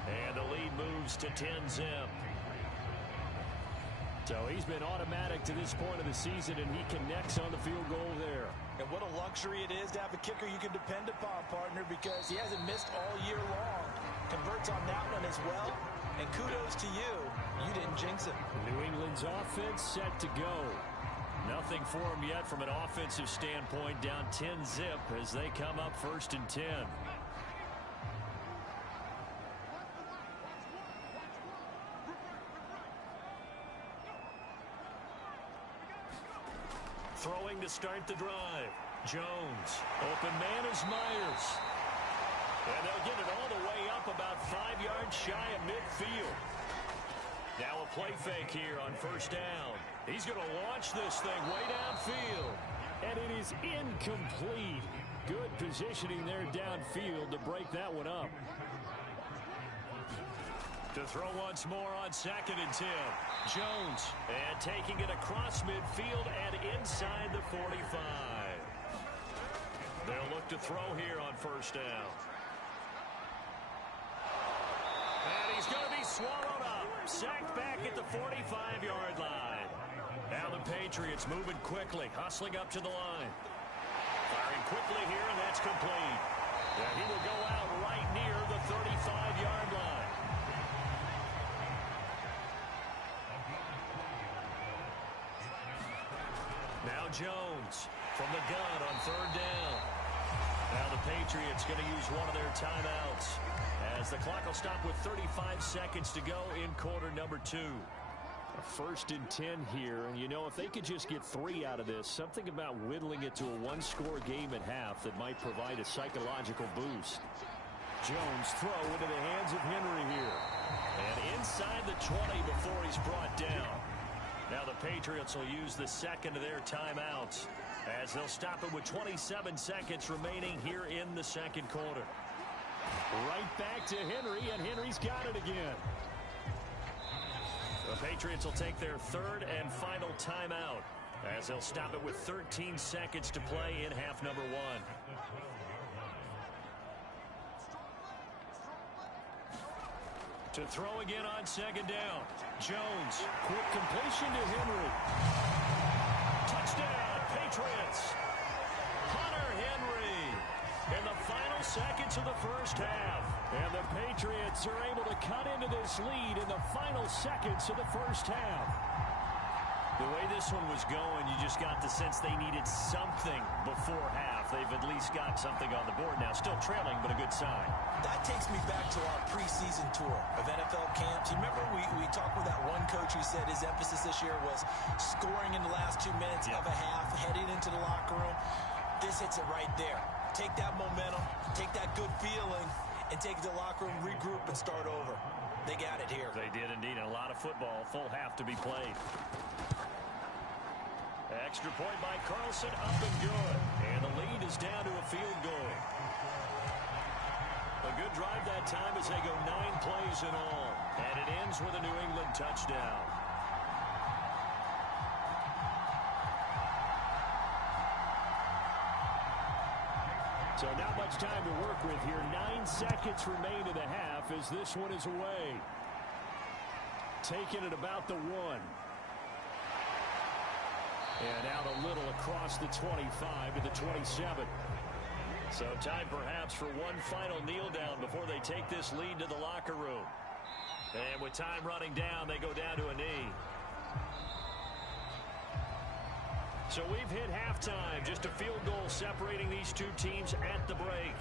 And the lead moves to 10-zip. So he's been automatic to this point of the season, and he connects on the field goal there. And what a luxury it is to have a kicker you can depend upon, partner, because he hasn't missed all year long. Converts on that one as well. And kudos to you. You didn't jinx him. New England's offense set to go. Nothing for him yet from an offensive standpoint, down 10-zip as they come up 1st and 10. Throwing to start the drive. Jones. Open man is Myers. And they'll get it all the way up about 5 yards shy of midfield. Now a play fake here on 1st down. He's going to launch this thing way downfield. And it is incomplete. Good positioning there downfield to break that one up. To throw once more on 2nd and 10. Jones. And taking it across midfield and inside the 45. They'll look to throw here on 1st down. And he's going to be swallowed up. Sacked back at the 45-yard line. Now the Patriots moving quickly, hustling up to the line. Firing quickly here, and that's complete. Yeah, he will go out right near the 35-yard line. Now Jones from the gun on 3rd down. Now the Patriots going to use one of their timeouts as the clock will stop with 35 seconds to go in quarter number 2. A 1st and 10 here, and you know, if they could just get 3 out of this, something about whittling it to a one-score game at half that might provide a psychological boost. Jones throw into the hands of Henry here. And inside the 20 before he's brought down. Now the Patriots will use the second of their timeouts as they'll stop it with 27 seconds remaining here in the 2nd quarter. Right back to Henry, and Henry's got it again. The Patriots will take their 3rd and final timeout as they'll stop it with 13 seconds to play in half number 1. To throw again on 2nd down. Jones. Quick completion to Henry. Touchdown, Patriots. Hunter Henry in the final seconds of the 1st half. And the Patriots are able to cut into this lead in the final seconds of the 1st half. The way this one was going, you just got the sense they needed something before half. They've at least got something on the board now. Still trailing, but a good sign. That takes me back to our preseason tour of NFL camps. You remember we talked with that one coach who said his emphasis this year was scoring in the last 2 minutes of a half, heading into the locker room. This hits it right there. Take that momentum, take that good feeling, and take it to the locker room, regroup, and start over. They got it here. They did indeed. A lot of football, full half to be played. Extra point by Carlson, up and good. And the lead is down to a field goal. A good drive that time as they go 9 plays in all. And it ends with a New England touchdown. So not much time to work with here. 9 seconds remain to the half as this one is away. Taking it about the 1. And out a little across the 25 to the 27. So time perhaps for one final kneel down before they take this lead to the locker room. And with time running down, they go down to a knee. So we've hit halftime. Just a field goal separating these two teams at the break.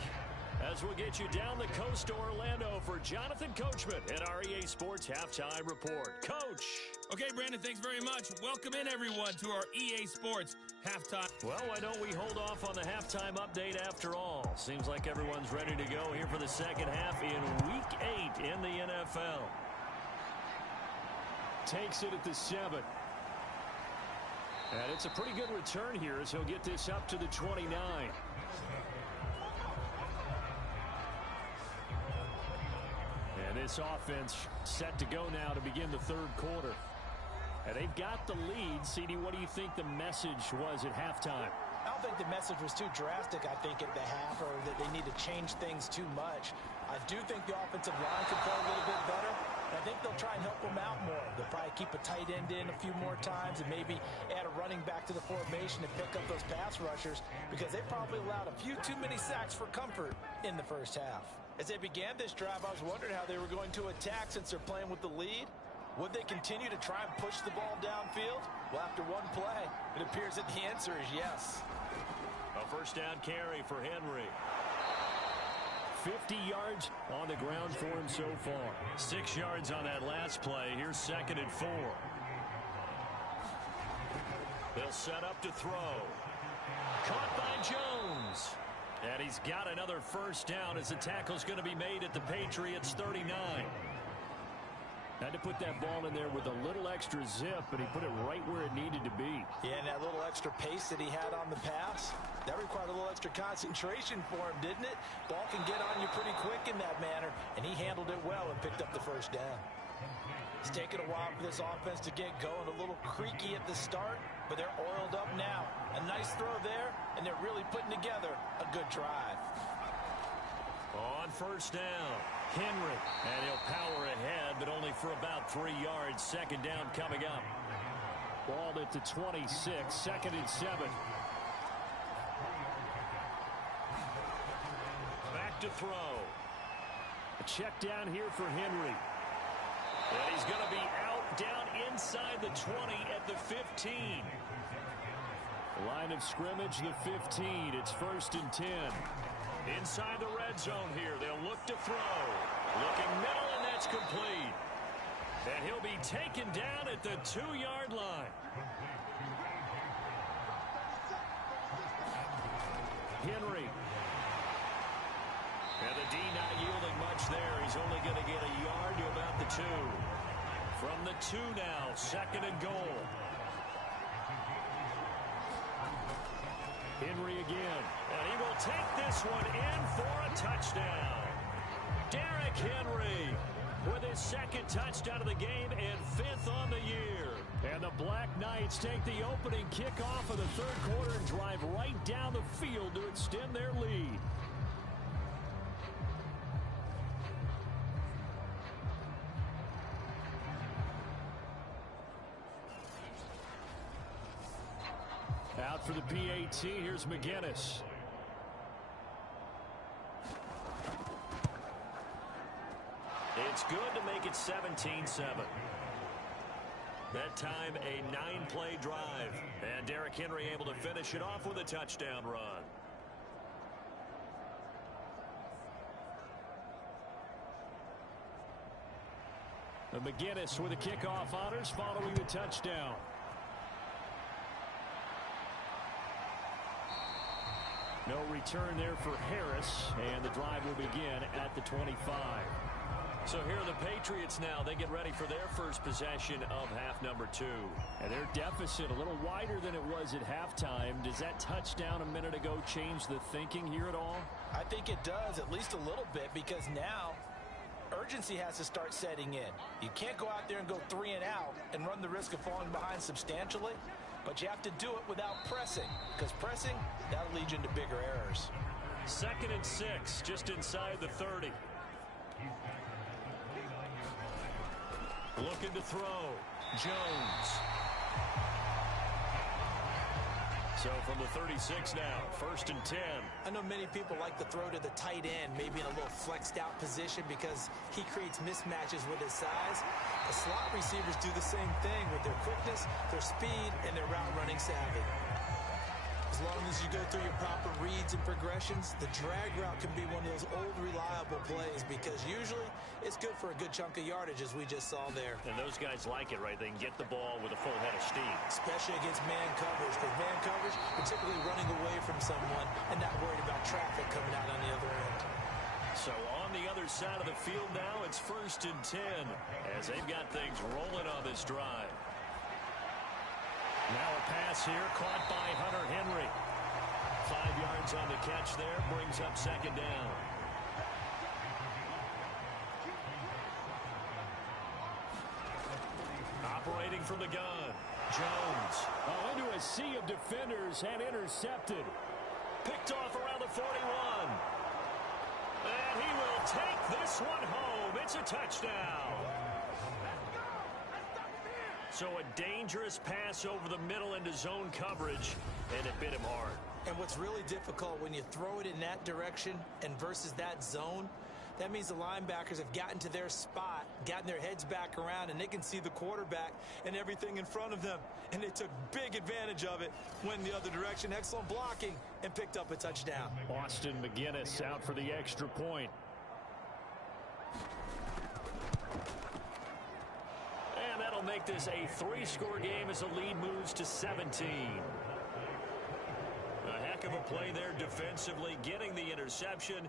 As we'll get you down the coast to Orlando for Jonathan Coachman and our EA Sports Halftime Report. Coach. Okay, Brandon, thanks very much. Welcome in, everyone, to our EA Sports Halftime. Well, why don't we hold off on the halftime update after all? Seems like everyone's ready to go here for the second half in Week 8 in the NFL. Takes it at the 7. And it's a pretty good return here as he'll get this up to the 29. And this offense set to go now to begin the third quarter. And they've got the lead. CD, what do you think the message was at halftime? don't think the message was too drastic, I think, at the half, or that they need to change things too much. I do think the offensive line could play a little bit better. I think they'll try and help them out more. They'll probably keep a tight end in a few more times and maybe add a running back to the formation to pick up those pass rushers, because they probably allowed a few too many sacks for comfort in the first half. As they began this drive, I was wondering how they were going to attack since they're playing with the lead. Would they continue to try and push the ball downfield? Well, after one play, it appears that the answer is yes. A first down carry for Henry. 50 yards on the ground for him so far. 6 yards on that last play. Here's 2nd and 4. They'll set up to throw. Caught by Jones. And he's got another first down as the tackle's going to be made at the Patriots' 39. Had to put that ball in there with a little extra zip, but he put it right where it needed to be. Yeah, and that little extra pace that he had on the pass, that required a little extra concentration for him, didn't it? Ball can get on you pretty quick in that manner, and he handled it well and picked up the first down. It's taken a while for this offense to get going, a little creaky at the start, but they're oiled up now. A nice throw there, and they're really putting together a good drive. On first down, Henry, and he'll power ahead, but only for about 3 yards. 2nd down coming up. Ball at the 26, 2nd and 7. Back to throw. A check down here for Henry. And he's going to be out down inside the 20 at the 15. Line of scrimmage, the 15. It's 1st and 10. Inside the red zone here. They'll look to throw. Looking middle, and that's complete. And he'll be taken down at the 2-yard line. Henry. And the D not yielding much there. He's only going to get a yard to about the 2. From the 2 now, 2nd and goal. Henry again. And he will take this one in for a touchdown. Derrick Henry with his 2nd touchdown of the game and 5th on the year. And the Black Knights take the opening kickoff of the 3rd quarter and drive right down the field to extend their lead. Out for the PAT, here's McGinnis. It's good to make it 17-7. That time a 9-play drive. And Derrick Henry able to finish it off with a touchdown run. And McGinnis with a kickoff honors following the touchdown. No return there for Harris, and the drive will begin at the 25. So here are the Patriots now. They get ready for their first possession of half number 2. And their deficit a little wider than it was at halftime. Does that touchdown a minute ago change the thinking here at all? I think it does, at least a little bit, because now urgency has to start setting in. You can't go out there and go 3 and out and run the risk of falling behind substantially. But you have to do it without pressing, because pressing, that'll lead you into bigger errors. 2nd and 6, just inside the 30. Looking to throw. Jones. So from the 36 now, 1st and 10. I know many people like to throw to the tight end, maybe in a little flexed out position because he creates mismatches with his size. The slot receivers do the same thing with their quickness, their speed, and their route running savvy. As long as you go through your proper reads and progressions, the drag route can be one of those old reliable plays because usually it's good for a good chunk of yardage, as we just saw there. And those guys like it, right? They can get the ball with a full head of steam. Especially against man coverage, because man coverage, you're typically running away from someone and not worried about traffic coming out on the other end. So on the other side of the field now, it's 1st and 10 as they've got things rolling on this drive. Now a pass here caught by Hunter Henry. 5 yards on the catch there, brings up 2nd down. Operating from the gun. Jones. Oh, into a sea of defenders and intercepted. Picked off around the 41. And he will take this one home. It's a touchdown. So a dangerous pass over the middle into zone coverage, and it bit him hard. And what's really difficult when you throw it in that direction and versus that zone, that means the linebackers have gotten to their spot, gotten their heads back around, and they can see the quarterback and everything in front of them. And they took big advantage of it, went the other direction, excellent blocking, and picked up a touchdown. Austin McGinnis out for the extra point. And that'll make this a 3-score game as the lead moves to 17. A heck of a play there defensively, getting the interception,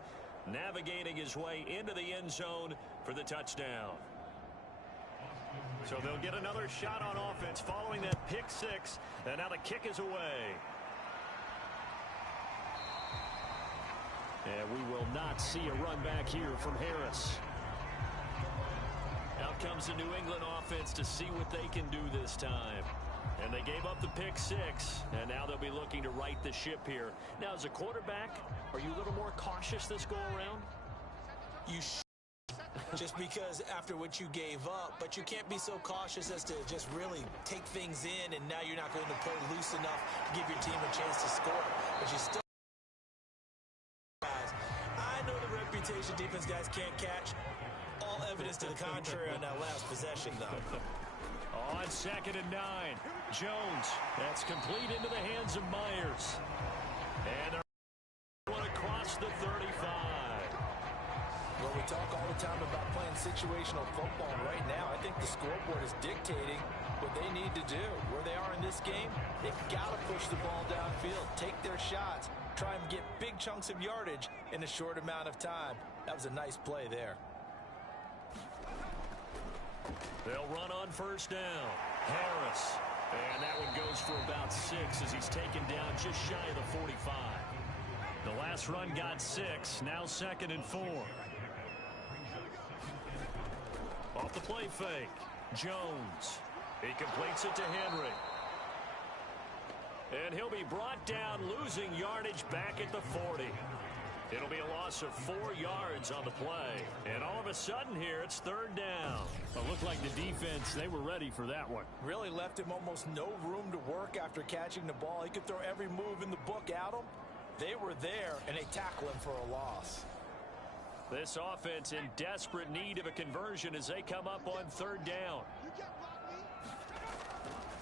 navigating his way into the end zone for the touchdown. So they'll get another shot on offense following that pick six, and now the kick is away. And we will not see a run back here from Harris. Out comes the New England offense to see what they can do this time. And they gave up the pick six, and now they'll be looking to right the ship here. Now, as a quarterback, are you a little more cautious this go-around? You just because after what you gave up, but you can't be so cautious as to just really take things in, and now you're not going to play loose enough to give your team a chance to score. But you still guys. I know the reputation defense guys can't catch. All evidence to the contrary on that last possession, though. On 2nd and 9, Jones. That's complete into the hands of Myers. And they're going across the 35. Well, we talk all the time about playing situational football. Right now, I think the scoreboard is dictating what they need to do. Where they are in this game, they've got to push the ball downfield, take their shots, try and get big chunks of yardage in a short amount of time. That was a nice play there. They'll run on 1st down. Harris. And that one goes for about 6 as he's taken down just shy of the 45. The last run got 6. Now 2nd and 4. Off the play fake. Jones. He completes it to Henry. And he'll be brought down, losing yardage back at the 40. It'll be a loss of 4 yards on the play. And all of a sudden here, it's 3rd down. It looked like the defense, they were ready for that one. Really left him almost no room to work after catching the ball. He could throw every move in the book at him. They were there, and they tackle him for a loss. This offense in desperate need of a conversion as they come up on 3rd down.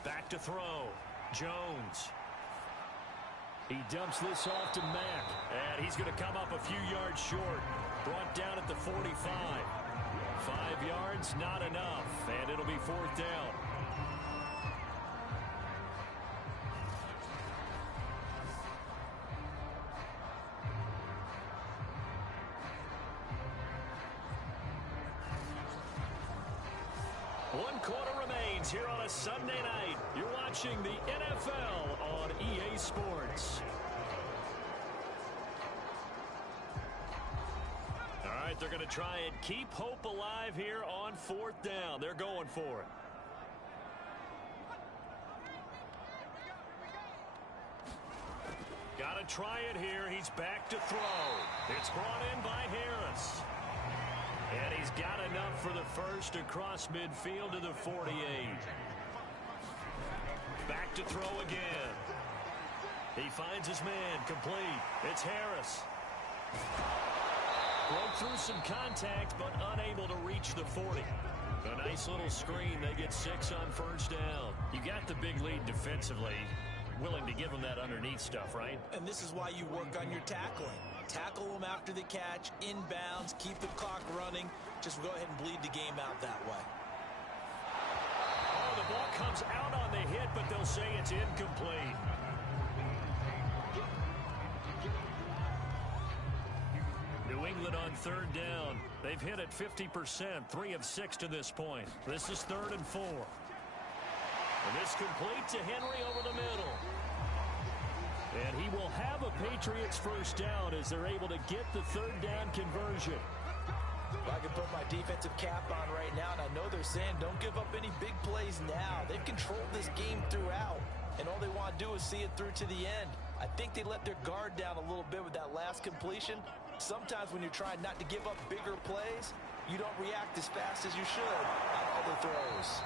Back to throw. Jones. He dumps this off to Mack. And he's going to come up a few yards short. Brought down at the 45. 5 yards, not enough. And it'll be 4th down. One quarter remains here on a Sunday night. You're watching the NFL on EA Sports. All right, they're going to try and keep hope alive here on 4th down. They're going for it. Got to try it here. He's back to throw. It's brought in by Harris. And he's got enough for the first across midfield to the 48. Back to throw again. He finds his man complete. It's Harris. Broke through some contact, but unable to reach the 40. A nice little screen. They get 6 on 1st down. You got the big lead defensively. Willing to give them that underneath stuff, right? And this is why you work on your tackling. Tackle them after the catch, inbounds, keep the clock running. Just go ahead and bleed the game out that way. Oh, the ball comes out on the hit, but they'll say it's incomplete. New England on 3rd down. They've hit it 50%, 3 of 6 to this point. This is 3rd and 4. And this complete to Henry over the middle. And he will have a Patriots 1st down as they're able to get the 3rd down conversion. Well, I can put my defensive cap on right now, and I know they're saying don't give up any big plays now. They've controlled this game throughout, and all they want to do is see it through to the end. I think they let their guard down a little bit with that last completion. Sometimes when you're trying not to give up bigger plays, you don't react as fast as you should on other throws.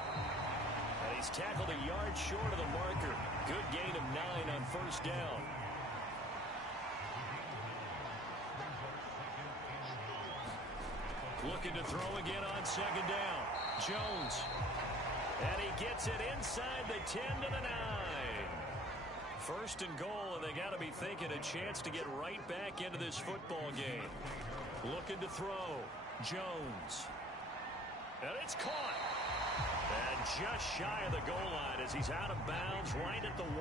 And he's tackled a yard short of the marker. Good gain of 9 on first down. Looking to throw again on second down. Jones. And he gets it inside the 10 to the 9. First and goal, and they got to be thinking a chance to get right back into this football game. Looking to throw. Jones. And it's caught. And just shy of the goal line as he's out of bounds right at the 1.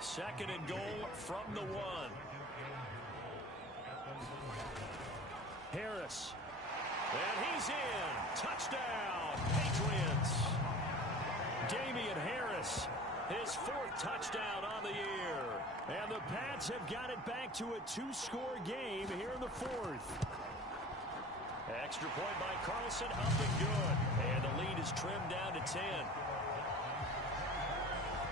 Second and goal from the 1. Harris. And he's in. Touchdown, Patriots. Damian Harris, his 4th touchdown on the year. And the Pats have got it back to a 2-score game here in the 4th. Extra point by Carlson, up and good. And the lead is trimmed down to 10.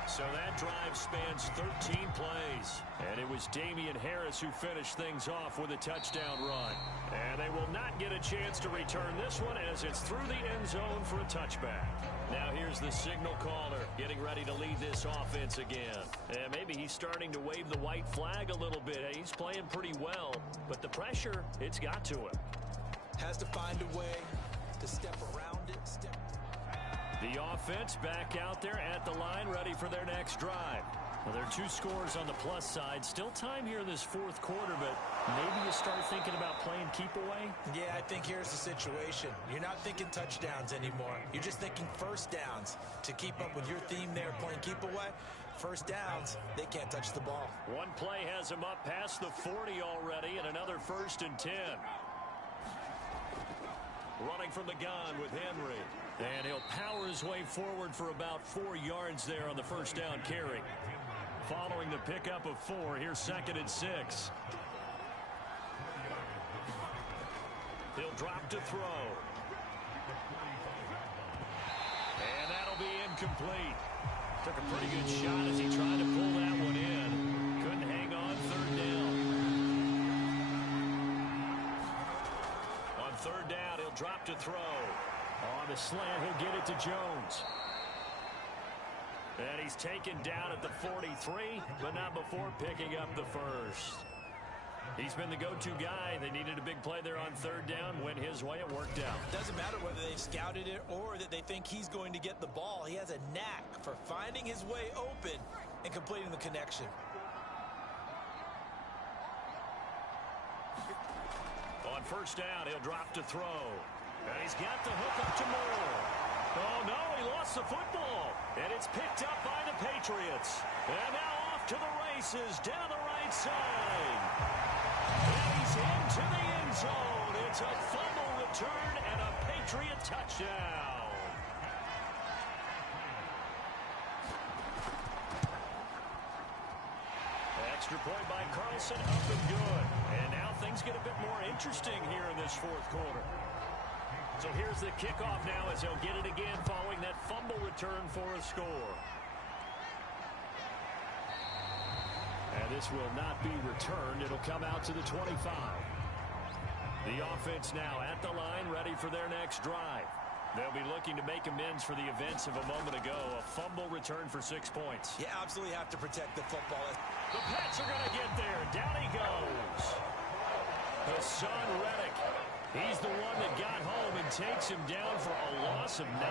So that drive spans 13 plays. And it was Damian Harris who finished things off with a touchdown run. And they will not get a chance to return this one as it's through the end zone for a touchback. Now here's the signal caller getting ready to lead this offense again. And maybe he's starting to wave the white flag a little bit. He's playing pretty well, but the pressure, it's got to him. Has to find a way to step around it. The offense back out there at the line, ready for their next drive. Well, there are 2 scores on the plus side. Still time here in this 4th quarter, but maybe you start thinking about playing keep away? Yeah, I think here's the situation. You're not thinking touchdowns anymore. You're just thinking first downs. To keep up with your theme there, playing keep away, first downs, they can't touch the ball. One play has him up past the 40 already, and another 1st and 10. Running from the gun with Henry. And he'll power his way forward for about 4 yards there on the first down carry. Following the pickup of 4, here's 2nd and 6. He'll drop to throw. And that'll be incomplete. Took a pretty good shot as he tried to pull that one in. Couldn't hang on 3rd down. On 3rd down, he'll drop to throw. On the slant, he'll get it to Jones. And he's taken down at the 43, but not before picking up the 1st. He's been the go-to guy. They needed a big play there on 3rd down. Went his way, it worked out. Doesn't matter whether they've scouted it or that they think he's going to get the ball. He has a knack for finding his way open and completing the connection. On 1st down, he'll drop to throw. And he's got the hook up to Moore. Oh, no, he lost the football. And it's picked up by the Patriots. And now off to the races down the right side. And he's into the end zone. It's a fumble return and a Patriot touchdown. Extra point by Carlson, up and good. And now things get a bit more interesting here in this 4th quarter. So here's the kickoff now as they'll get it again following that fumble return for a score. And this will not be returned. It'll come out to the 25. The offense now at the line, ready for their next drive. They'll be looking to make amends for the events of a moment ago. A fumble return for 6 points. You absolutely have to protect the football. The Pats are going to get there. Down he goes. Hassan Reddick. He's the one that got home and takes him down for a loss of 9.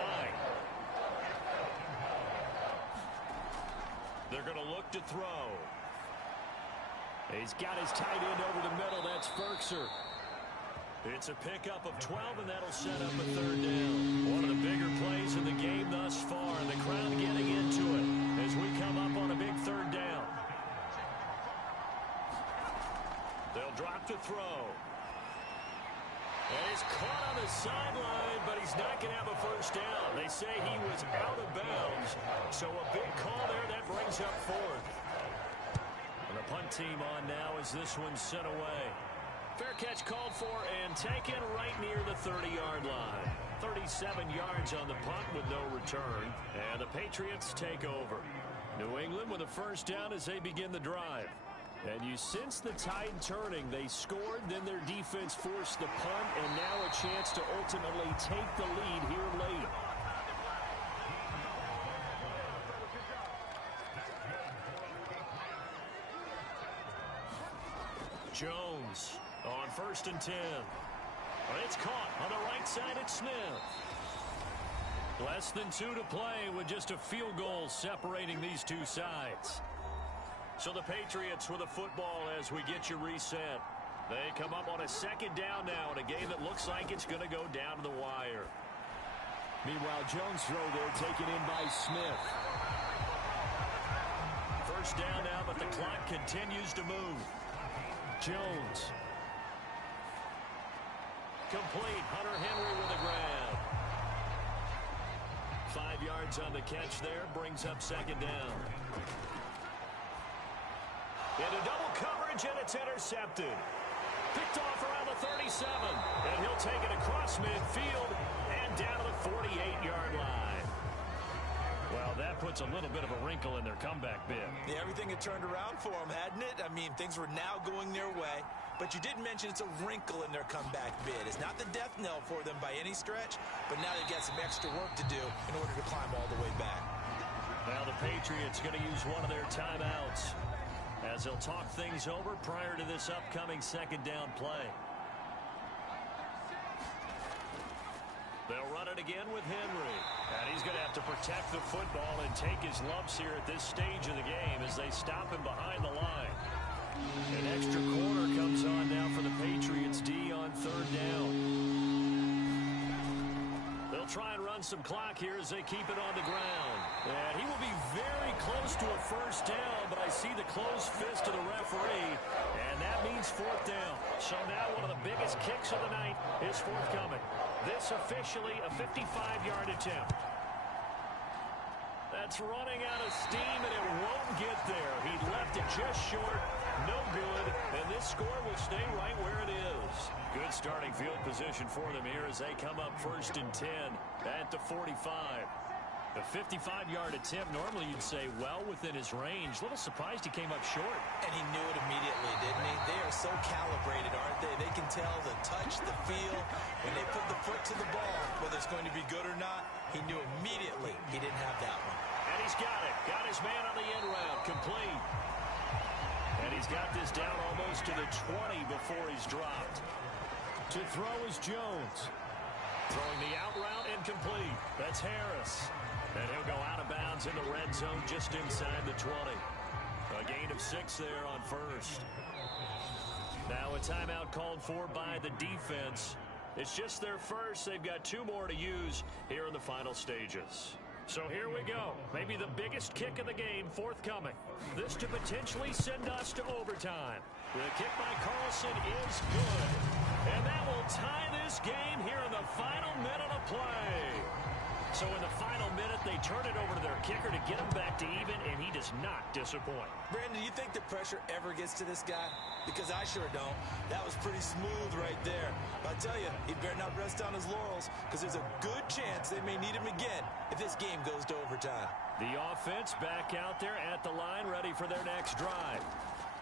They're going to look to throw. He's got his tight end over the middle. That's Ferkser. It's a pickup of 12, and that'll set up a 3rd down. One of the bigger plays in the game thus far, and the crowd getting into it as we come up on a big 3rd down. They'll drop to throw. And he's caught on the sideline, but he's not going to have a 1st down. They say he was out of bounds, so a big call there. That brings up 4th. And the punt team on now as this one's sent away. Fair catch called for and taken right near the 30-yard line. 37 yards on the punt with no return. And the Patriots take over. New England with a first down as they begin the drive. And you sense the tide turning. They scored, then their defense forced the punt, and now a chance to ultimately take the lead here late. Jones on 1st and 10. But it's caught on the right side at Smith. Less than 2 to play with just a field goal separating these two sides. So the Patriots with a football as we get you reset. They come up on a second down now in a game that looks like it's going to go down to the wire. Meanwhile, Jones' throw there taken in by Smith. First down now, but the clock continues to move. Jones. Complete. Hunter Henry with a grab. 5 yards on the catch there. Brings up second down. Into double coverage, and it's intercepted. Picked off around the 37. And he'll take it across midfield and down to the 48-yard line. Well, that puts a little bit of a wrinkle in their comeback bid. Yeah, everything had turned around for them, hadn't it? I mean, things were now going their way. But you did mention it's a wrinkle in their comeback bid. It's not the death knell for them by any stretch, but now they've got some extra work to do in order to climb all the way back. Now the Patriots going to use one of their timeouts as they'll talk things over prior to this upcoming second down play. They'll run it again with Henry. And he's going to have to protect the football and take his lumps here at this stage of the game as they stop him behind the line. An extra corner comes on now for the Patriots D on third down. They'll try and run some clock here as they keep it on the ground. And he will be very close to a first down, but I see the closed fist of the referee, and that means fourth down. So now one of the biggest kicks of the night is forthcoming. This officially a 55-yard attempt. That's running out of steam, and it won't get there. He left it just short. No good, and this score will stay right where it is. Good starting field position for them here as they come up 1st and 10 at the 45. The 55-yard attempt, normally you'd say well within his range. A little surprised he came up short. And he knew it immediately, didn't he? They are so calibrated, aren't they? They can tell the touch, the feel. When they put the foot to the ball, whether it's going to be good or not, he knew immediately he didn't have that one. And he's got it. Got his man on the end route. Complete. And he's got this down almost to the 20 before he's dropped. To throw is Jones. Throwing the out route incomplete. That's Harris. And he'll go out of bounds in the red zone just inside the 20. A gain of 6 there on first. Now a timeout called for by the defense. It's just their first. They've got 2 more to use here in the final stages. So here we go. Maybe the biggest kick of the game forthcoming. This to potentially send us to overtime. The kick by Carlson is good. And that will tie this game here in the final minute of play. So in the final minute, they turn it over to their kicker to get him back to even, and he does not disappoint. Brandon, do you think the pressure ever gets to this guy? Because I sure don't. That was pretty smooth right there. But I tell you, he better not rest on his laurels, because there's a good chance they may need him again if this game goes to overtime. The offense back out there at the line, ready for their next drive.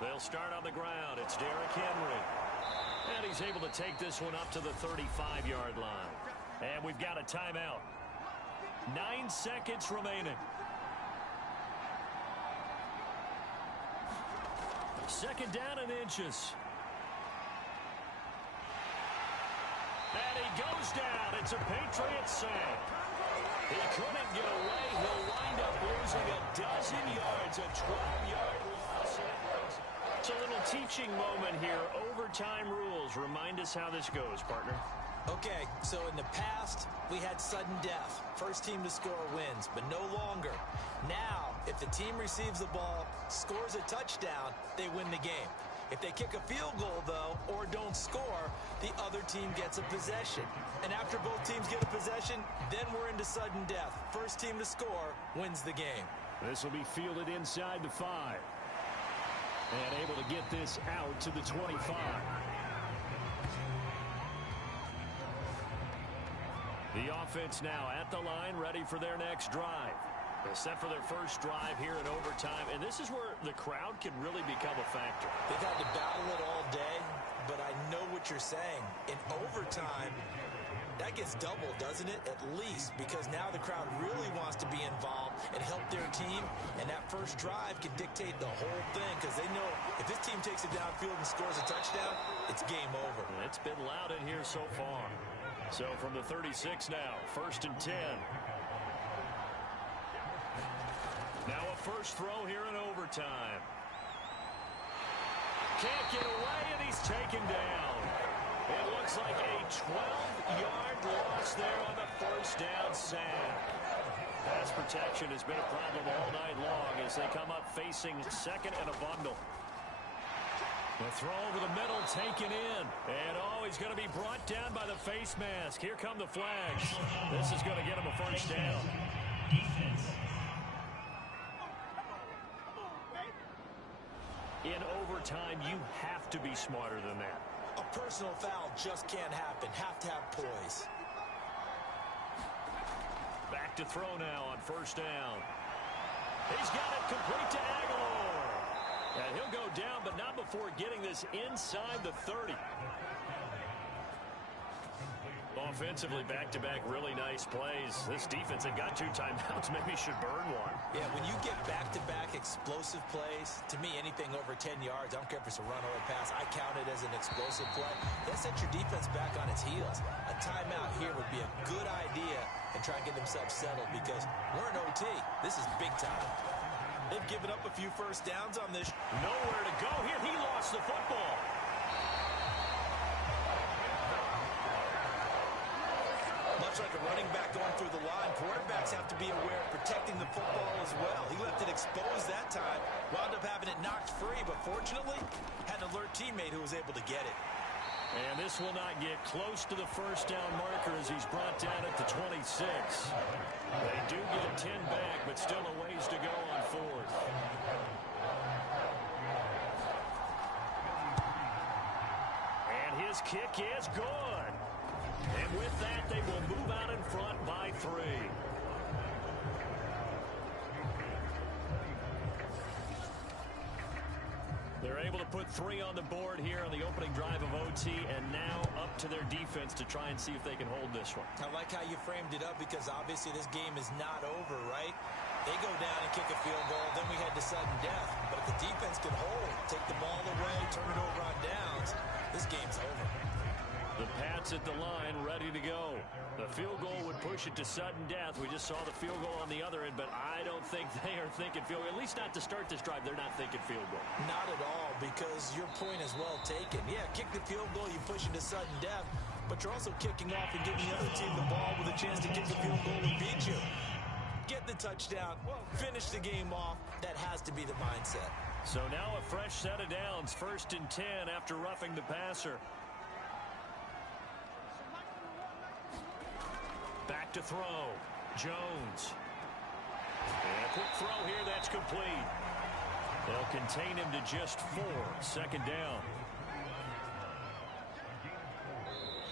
They'll start on the ground. It's Derrick Henry. And he's able to take this one up to the 35-yard line. And we've got a timeout. 9 seconds remaining. Second down and inches. And he goes down. It's a Patriots sack. He couldn't get away. He'll wind up losing a dozen yards, a 12-yard loss. It's a little teaching moment here. Overtime rules. Remind us how this goes, partner. Okay, so in the past, we had sudden death. First team to score wins, but no longer. Now, if the team receives the ball, scores a touchdown, they win the game. If they kick a field goal, though, or don't score, the other team gets a possession. And after both teams get a possession, then we're into sudden death. First team to score wins the game. This will be fielded inside the 5. And able to get this out to the 25. The offense now at the line, ready for their next drive. They're set for their first drive here in overtime, and this is where the crowd can really become a factor. They've had to battle it all day, but I know what you're saying. In overtime, that gets doubled, doesn't it? At least, because now the crowd really wants to be involved and help their team, and that first drive can dictate the whole thing because they know if this team takes it downfield and scores a touchdown, it's game over. It's been loud in here so far. So from the 36 now, 1st and 10. Now a first throw here in overtime. Can't get away, and he's taken down. It looks like a 12-yard loss there on the first down sack. Pass protection has been a problem all night long as they come up facing second and a bundle. The throw over the middle taken in. And he's going to be brought down by the face mask. Here come the flags. This is going to get him a first down. In overtime, you have to be smarter than that. A personal foul just can't happen. Have to have poise. Back to throw now on first down. He's got it complete to Aguilar. And he'll go down, but not before getting this inside the 30. Offensively, back-to-back really nice plays. This defense, they've got 2 timeouts. Maybe should burn one. Yeah, when you get back-to-back explosive plays, to me, anything over 10 yards, I don't care if it's a run or a pass, I count it as an explosive play. That sets your defense back on its heels. A timeout here would be a good idea and try and get themselves settled because we're in OT. This is big time. They've given up a few first downs on this. Nowhere to go here. He lost the football. Much like a running back going through the line, quarterbacks have to be aware of protecting the football as well. He left it exposed that time, wound up having it knocked free, but fortunately, had an alert teammate who was able to get it. And this will not get close to the first down marker as he's brought down at the 26. They do get 10 back, but still a ways to go on 4th. And his kick is good. And with that, they will move out in front by 3. They're able to put 3 on the board here on the opening drive of OT, and now up to their defense to try and see if they can hold this one. I like how you framed it up because obviously this game is not over, right? They go down and kick a field goal, then we head to sudden death. But if the defense can hold, take the ball away, turn it over on downs, this game's over. The Pats at the line, ready to go. The field goal would push it to sudden death. We just saw the field goal on the other end, but I don't think they are thinking field goal. At least not to start this drive. They're not thinking field goal. Not at all, because your point is well taken. Yeah, kick the field goal, you push it to sudden death, but you're also kicking off and giving the other team the ball with a chance to kick the field goal and beat you. Get the touchdown, finish the game off. That has to be the mindset. So now a fresh set of downs. 1st and 10 after roughing the passer. Back to throw. Jones. And a quick throw here. That's complete. They'll contain him to just 4. 2nd down.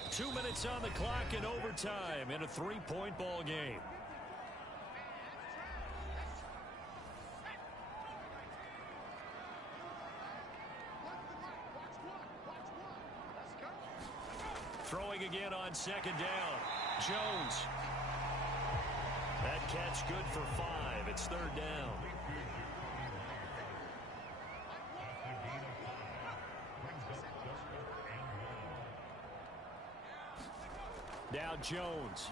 2 minutes on the clock in overtime in a 3-point ball game. Throwing again on 2nd down. Jones. That catch good for 5. It's 3rd down. Now Jones.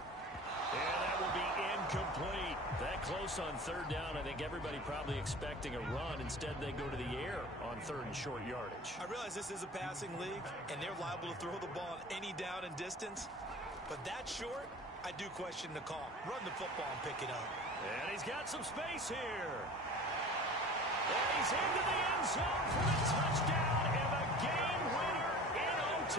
And that will be incomplete. That close on 3rd down. I think everybody probably expecting a run. Instead, they go to the air on 3rd and short yardage. I realize this is a passing league, and they're liable to throw the ball on any down and distance. But that short, I do question the call. Run the football and pick it up. And he's got some space here. And he's into the end zone for the touchdown and the game winner in OT.